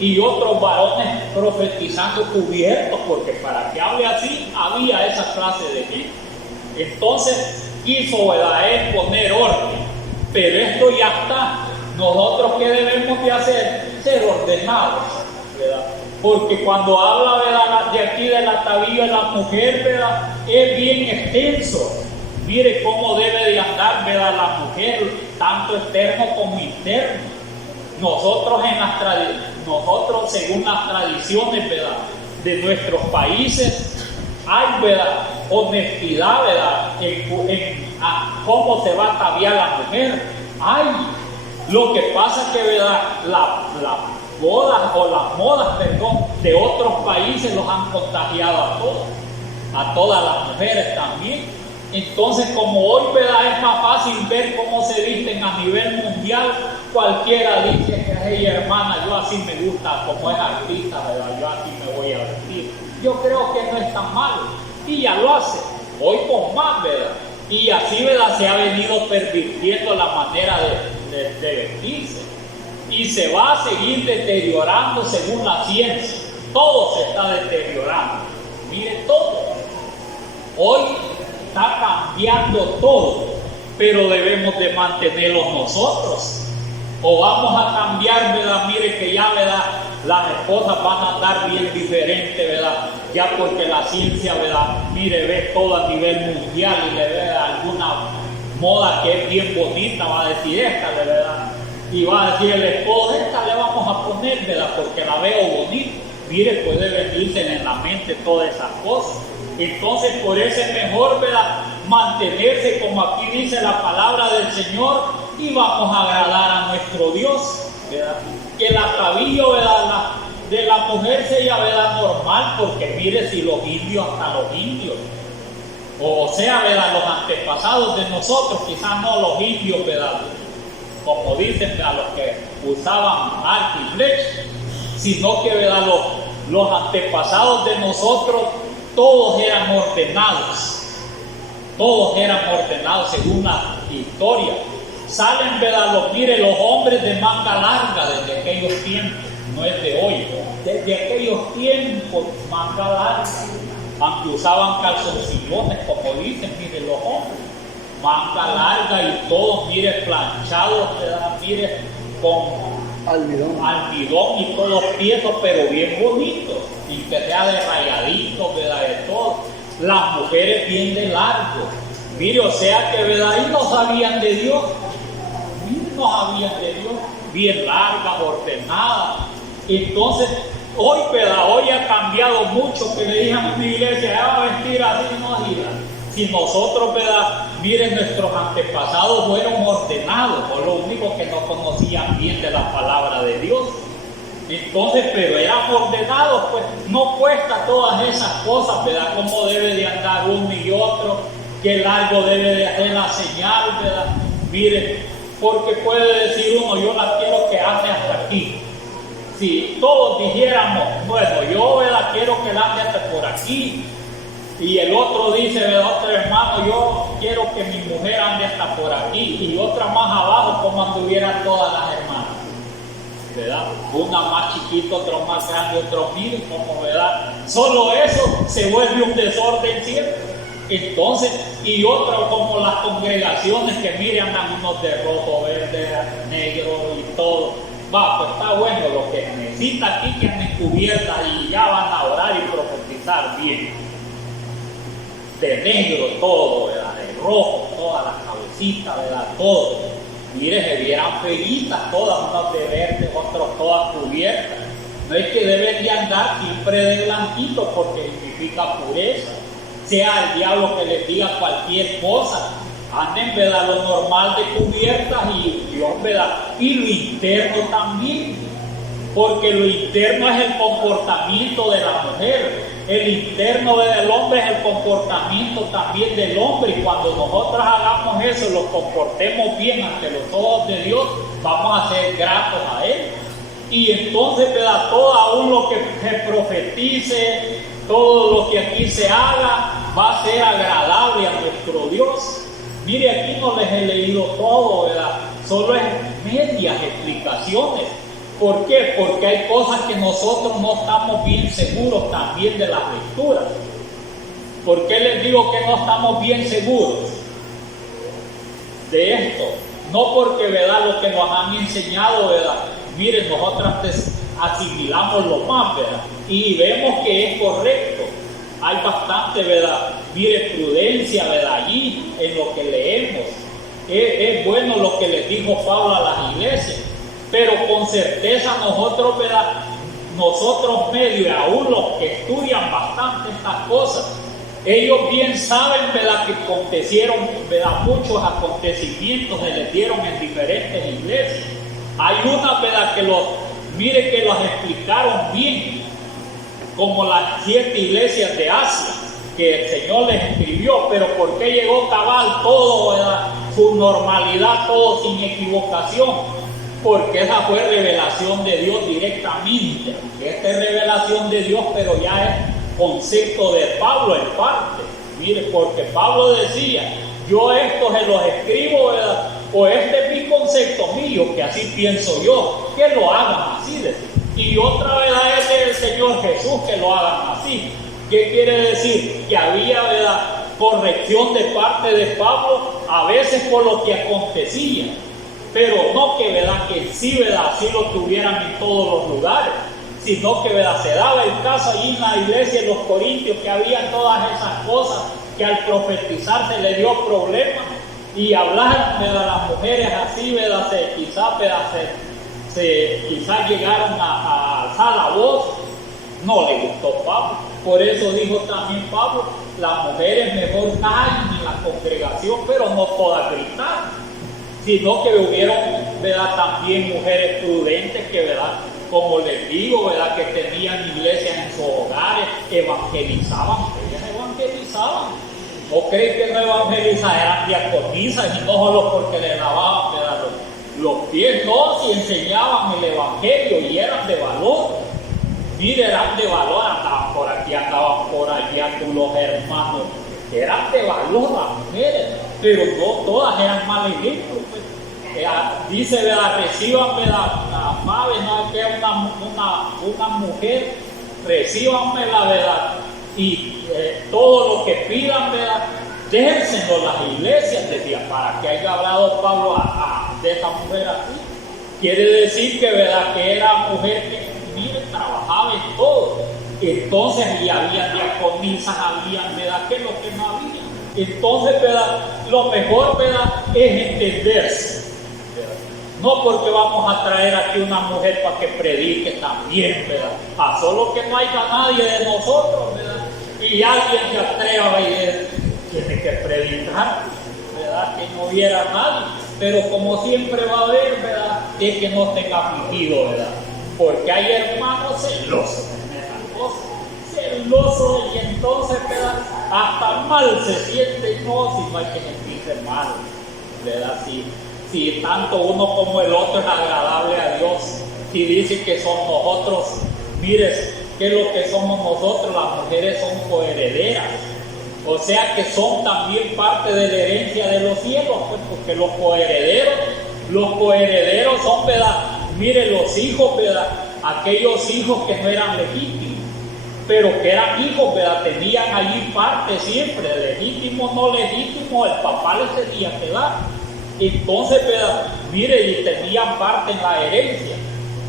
y otros varones profetizando cubiertos, porque para que hable así había esa clase de gente. Entonces quiso, ¿verdad?, es poner orden. Pero esto ya está. Nosotros, ¿qué debemos de hacer? Ser ordenados, ¿verdad? Porque cuando habla, ¿verdad?, de aquí del atavío de la mujer, ¿verdad?, es bien extenso. Mire cómo debe de andar, ¿verdad?, la mujer, tanto externo como interno. Nosotros, según las tradiciones, ¿verdad?, de nuestros países, hay, ¿verdad?, honestidad, ¿verdad?, en cómo se va a ataviar la mujer. Hay. Lo que pasa es que, ¿verdad?, las modas de otros países los han contagiado a todos. a todas las mujeres también. Entonces, como hoy, ¿verdad?, es más fácil ver cómo se visten a nivel mundial, cualquiera dice que, hey, hermana, yo así me gusta, como es artista, ¿verdad?, yo así me voy a vestir. Yo creo que no es tan malo, y ya lo hace, hoy con más, ¿verdad? Y así, ¿verdad?, se ha venido pervirtiendo la manera de vestirse, y se va a seguir deteriorando según la ciencia. Todo se está deteriorando, mire todo. Hoy está cambiando todo, pero debemos de mantenerlos nosotros. O vamos a cambiar, ¿verdad? Mire que ya, ¿verdad?, las esposas van a andar bien diferente, ¿verdad? Ya porque la ciencia, ¿verdad?, mire, ve todo a nivel mundial y le ve alguna moda que es bien bonita, va a decir esta, ¿verdad? Y va a decir el esposo, esta le vamos a poner, ¿verdad?, porque la veo bonita. Mire, puede venirse en la mente todas esas cosas. Entonces, por eso es mejor, ¿verdad?, mantenerse como aquí dice la palabra del Señor, y vamos a agradar a nuestro Dios, ¿verdad? Que el atavío, ¿verdad?, de la mujer sea, ¿verdad?, normal, porque mire, si los indios, hasta los indios, o sea, ¿verdad?, los antepasados de nosotros, quizás no los indios, ¿verdad?, como dicen, ¿verdad?, los que usaban arco y flecha, sino que, ¿verdad?, los antepasados de nosotros, todos eran ordenados según la historia. Salen, ¿verdad?, mire, los hombres de manga larga desde aquellos tiempos, no es de hoy, desde aquellos tiempos, manga larga, aunque usaban calzoncillones, como dicen, mire, los hombres, manga larga y todos, mire, planchados, ¿verdad?, mire, con almidón y todos tiesos, pero bien bonitos, y que sea de rayaditos, ¿verdad?, de todo. Las mujeres bien de largo, mire, o sea que, ¿verdad?, ahí no sabían de Dios, bien largas, ordenadas. Entonces, hoy, ¿verdad?, hoy ha cambiado mucho, que le digan a una iglesia, va a vestir así, no gira. Si nosotros, ¿verdad?, miren, nuestros antepasados fueron ordenados, o lo único que no conocían bien de la palabra de Dios. Entonces, pero eran ordenados, pues no cuesta todas esas cosas, ¿verdad?, cómo debe de andar uno y otro, qué largo debe de hacer la señal, ¿verdad? Miren, porque puede decir uno, yo la quiero que ande hasta aquí. Si todos dijéramos, bueno, yo, ¿verdad?, quiero que la ande hasta por aquí, y el otro dice, ¿verdad?, otro hermano, yo quiero que mi mujer ande hasta por aquí, y otra más abajo, como anduvieran todas las hermanas, ¿verdad? Una más chiquita, otra más grande, otro mil, como, ¿verdad? Solo eso se vuelve un desorden siempre. Entonces, y otro como las congregaciones que mire, andan unos de rojo, verde, negro y todo. Va, pues está bueno, lo que necesita aquí que anden cubiertas y ya van a orar y profetizar bien. De negro todo, ¿verdad?, de rojo, todas las cabecitas, ¿verdad?, todo. Mire, se vieran feitas todas, unas de verde, otras todas cubiertas. No es que deben de andar siempre de blanquito porque significa pureza. Sea el diablo que les diga cualquier cosa, anden, ¿verdad?, lo normal de cubiertas y Dios, ¿verdad?, y lo interno también, porque lo interno es el comportamiento de la mujer, el interno del hombre es el comportamiento también del hombre, y cuando nosotros hagamos eso, los comportemos bien ante los ojos de Dios, vamos a ser gratos a Él. Y entonces, ¿verdad?, todo aún lo que se profetice, todo lo que aquí se haga, va a ser agradable a nuestro Dios. Mire, aquí no les he leído todo, ¿verdad?, solo es medias explicaciones. ¿Por qué? Porque hay cosas que nosotros no estamos bien seguros también de las lecturas. ¿Por qué les digo que no estamos bien seguros de esto? No porque, ¿verdad?, lo que nos han enseñado, ¿verdad?, miren, nosotros asimilamos lo más, ¿verdad?, y vemos que es correcto. Hay bastante, ¿verdad?, mire, prudencia, ¿verdad?, allí en lo que leemos. Es bueno lo que les dijo Pablo a las iglesias, pero con certeza nosotros, ¿verdad?, nosotros medio, y aún los que estudian bastante estas cosas, ellos bien saben, ¿verdad?, que acontecieron, ¿verdad?, muchos acontecimientos se les dieron en diferentes iglesias. Hay una, ¿verdad?, que mire que los explicaron bien, como las 7 iglesias de Asia. que el Señor les escribió, pero ¿por qué llegó cabal todo, ¿verdad? Su normalidad, todo sin equivocación? Porque esa fue revelación de Dios directamente. Esta es revelación de Dios, pero ya es concepto de Pablo en parte. Mire, porque Pablo decía, yo esto se los escribo, ¿verdad? O este es mi concepto mío, que así pienso yo, que lo hagan así. Y otra verdad es del Señor Jesús, que lo hagan así. ¿Qué quiere decir? Que había, ¿verdad?, corrección de parte de Pablo, a veces por lo que acontecía, pero no que, ¿verdad?, que sí, ¿verdad?, así lo tuvieran en todos los lugares, sino que, ¿verdad?, se daba el caso allí en la iglesia de los Corintios, que había todas esas cosas, que al profetizar se le dio problemas, y hablaron, ¿verdad?, las mujeres así, ¿verdad?, quizás llegaron a alzar la voz. No le gustó Pablo. Por eso dijo también Pablo, las mujeres mejor callen en la congregación, pero no todas gritar, sino que hubieron, ¿verdad?, también mujeres prudentes que, ¿verdad?, como les digo, ¿verdad?, que tenían iglesias en sus hogares, evangelizaban, ellas evangelizaban. ¿No creen que no evangelizaban? Eran diaconisas, y no solo porque le lavaban, ¿verdad?, los pies, no, si enseñaban el evangelio y eran de valor. Mire, eran de valor, andaban por aquí, andaban por allá con los hermanos, eran de valor las mujeres, pero no todas eran mal ejemplo. Pues. Dice, ¿verdad?, reciban, ¿verdad?, amable, no que una mujer, recibanme la verdad, y todo lo que pidan, ¿verdad?, déjenselo las iglesias, decía, para que haya hablado Pablo de esa mujer así. Quiere decir que, ¿verdad?, que era mujer que, mire, trabajaba en todo. Entonces, y había diaconisas, había, ¿verdad?, que lo que no había. Entonces, ¿verdad?, lo mejor, ¿verdad?, es entenderse, ¿verdad? No porque vamos a traer aquí una mujer para que predique también, ¿verdad? Solo que no haya nadie de nosotros, ¿verdad? Y alguien se atreva y tiene que predicar, ¿verdad?, que no hubiera nadie. Pero como siempre va a haber, ¿verdad?, es que no estén afligidos, ¿verdad? Porque hay hermanos celosos en esas cosas, celosos, y entonces, ¿verdad?, hasta mal se siente, no, si no hay que sentirse mal, ¿verdad? Si tanto uno como el otro es agradable a Dios, si dice que son nosotros, mires, ¿qué es lo que somos nosotros? Las mujeres son coherederas, o sea que son también parte de la herencia de los cielos, pues, porque los coherederos son, ¿verdad?, mire, los hijos, ¿verdad?, aquellos hijos que no eran legítimos, pero que eran hijos, ¿verdad?, tenían allí parte siempre, legítimo, no legítimo, el papá les tenía que dar. Entonces, ¿verdad?, mire, y tenían parte en la herencia.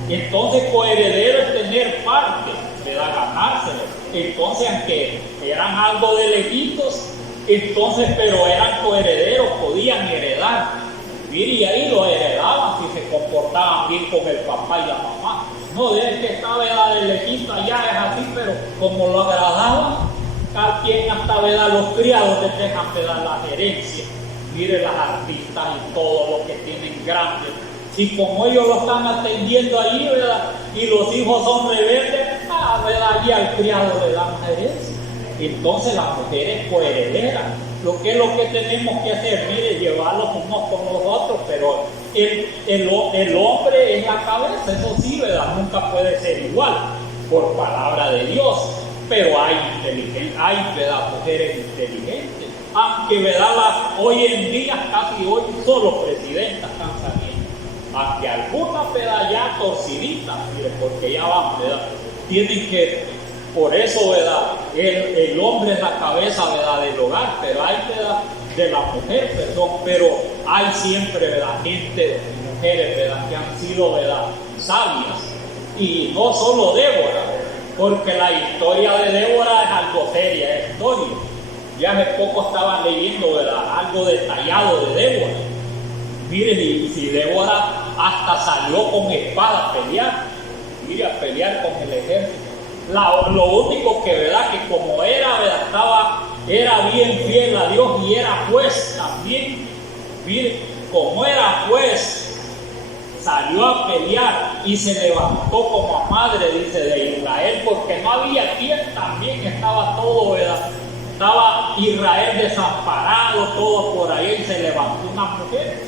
Entonces, coheredero es tener parte, ¿verdad?, ganárselo. Entonces, aunque eran algo de lejitos, entonces, pero eran coherederos, podían heredar. Mire, y ahí lo heredaban si se comportaban bien con el papá y la mamá. No, desde que estaba de lejito allá es así, pero como lo agradaban, cada quien hasta, ¿verdad?, los criados les dejan, ¿verdad?, las herencias. Mire, las artistas y todo lo que tienen grandes. Y como ellos lo están atendiendo ahí, ¿verdad?, y los hijos son rebeldes, ¿verdad?, y al criado le dan la herencia. Entonces las mujeres coherederas, lo que es lo que tenemos que hacer, mire, llevarlos unos con los otros, pero el hombre es la cabeza, eso sí, ¿verdad?, nunca puede ser igual, por palabra de Dios, pero hay ¿verdad?, mujeres inteligentes, aunque, ¿verdad?, hoy en día, casi hoy, solo presidentas están saliendo, aunque algunas, ¿verdad?, ya torciditas, mire, porque ya van, ¿verdad?, tienen que. Por eso, ¿verdad?, el hombre es la cabeza, ¿verdad?, del hogar, pero hay, ¿verdad?, de la mujer, perdón, pero hay siempre, ¿verdad?, gente, mujeres, ¿verdad?, que han sido, ¿verdad?, sabias, y no solo Débora, porque la historia de Débora es algo seria, es historia. Ya hace poco estaban leyendo, ¿verdad?, algo detallado de Débora. Miren, y si Débora hasta salió con espada a pelear, mire, a pelear con el ejército. Lo único que, ¿verdad?, que como era, ¿verdad?, era bien fiel a Dios y era juez también. Mire, como era juez, salió a pelear y se levantó como madre, dice, de Israel, porque no había quien, también estaba todo, ¿verdad?, estaba Israel desamparado, todo por ahí, y se levantó una mujer.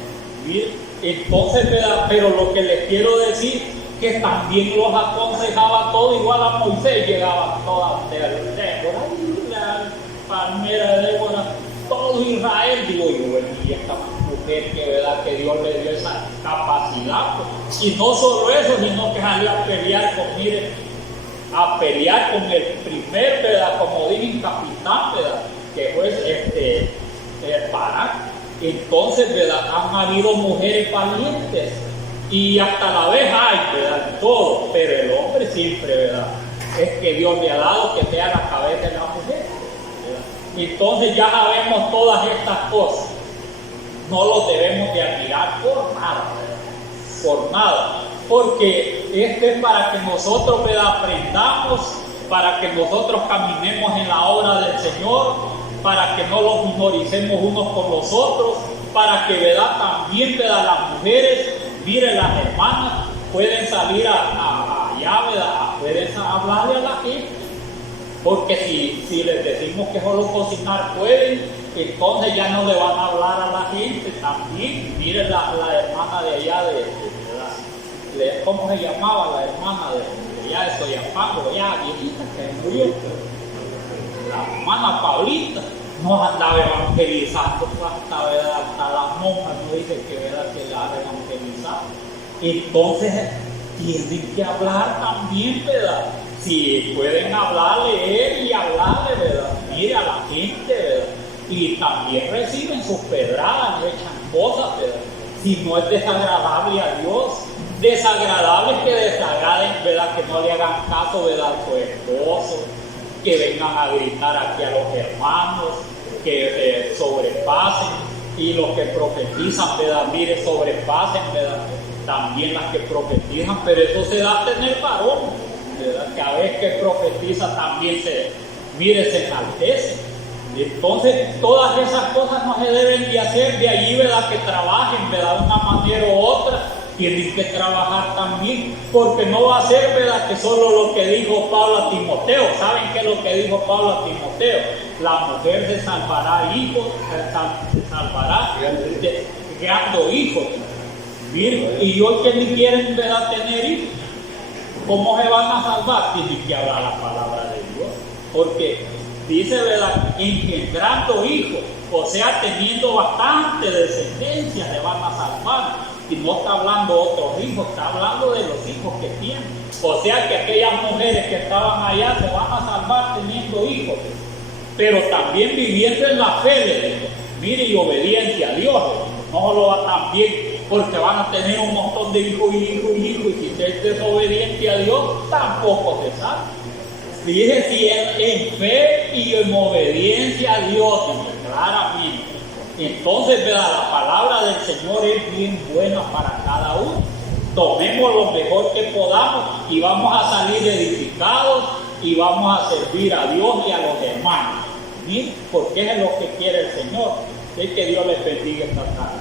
Entonces, ¿verdad? Pero lo que les quiero decir, que también los aconsejaba todo igual a Moisés, llegaban todas de Débora, la palmera de Débora, todo Israel, digo yo, bueno, y esta mujer que, ¿verdad?, que Dios le dio esa capacidad, pues. Y no solo eso, sino que salió a pelear con, miren, a pelear con el primer, ¿verdad?, como dije, capitán, ¿verdad?, que fue Barak. Entonces, ¿verdad?, han habido mujeres valientes y hasta la vez hay, ¿verdad?, todo, pero el hombre siempre, ¿verdad?, es que Dios le ha dado que sea la cabeza de la mujer, ¿verdad? Entonces ya sabemos todas estas cosas, no los debemos de admirar por nada, ¿verdad?, por nada, porque esto es para que nosotros, ¿verdad?, aprendamos, para que nosotros caminemos en la obra del Señor, para que no los minoricemos unos con los otros, para que, ¿verdad?, también, ¿verdad?, las mujeres, miren, las hermanas pueden salir allá, ¿verdad?, pueden hablarle a la gente, porque si les decimos que solo cocinar pueden, entonces ya no le van a hablar a la gente también. Miren la hermana de allá ¿cómo se llamaba la hermana de allá de Soyapango, ya viejita que murió? La hermana Paulita nos andaba evangelizando, hasta las monjas nos dicen que, ¿verdad?, que la ha evangelizado. Entonces tienen que hablar también, ¿verdad? Si pueden hablar, leer y hablarle, ¿verdad?, mire a la gente, ¿verdad?, y también reciben sus pedradas, le echan cosas, ¿verdad? Si no es desagradable a Dios, desagradable es que desagraden, ¿verdad?, que no le hagan caso, ¿verdad?, a su esposo, que vengan a gritar aquí a los hermanos, que sobrepasen, y los que profetizan, ¿verdad?, mire, sobrepasen, ¿verdad?, también las que profetizan, pero eso se da a tener varón, ¿verdad?, que a veces que profetiza también se enaltece. Entonces todas esas cosas no se deben de hacer, de allí, ¿verdad?, que trabajen, ¿verdad?, de una manera u otra, tienen que trabajar también, porque no va a ser, ¿verdad?, que solo lo que dijo Pablo a Timoteo. ¿Saben qué es lo que dijo Pablo a Timoteo? La mujer se salvará hijos, se salvará creando hijos. Miren, y hoy que ni quieren, ¿verdad?, tener hijos, ¿cómo se van a salvar? Tienen que hablar la palabra de Dios, porque dice, ¿verdad?, engendrando hijos, o sea, teniendo bastante descendencia se van a salvar. Y no está hablando de otros hijos, está hablando de los hijos que tienen. O sea que aquellas mujeres que estaban allá se van a salvar teniendo hijos, pero también viviendo en la fe de Dios. Mire, y obediencia a Dios, no solo va tan bien porque van a tener un montón de hijos, y si usted es desobediente a Dios, tampoco se salva. Dice, si en fe y en obediencia a Dios, claramente. Entonces, ¿verdad?, la palabra del Señor es bien buena para cada uno. Tomemos lo mejor que podamos y vamos a salir edificados y vamos a servir a Dios y a los hermanos. ¿Sí? Porque es lo que quiere el Señor. Es que Dios les bendiga esta tarde.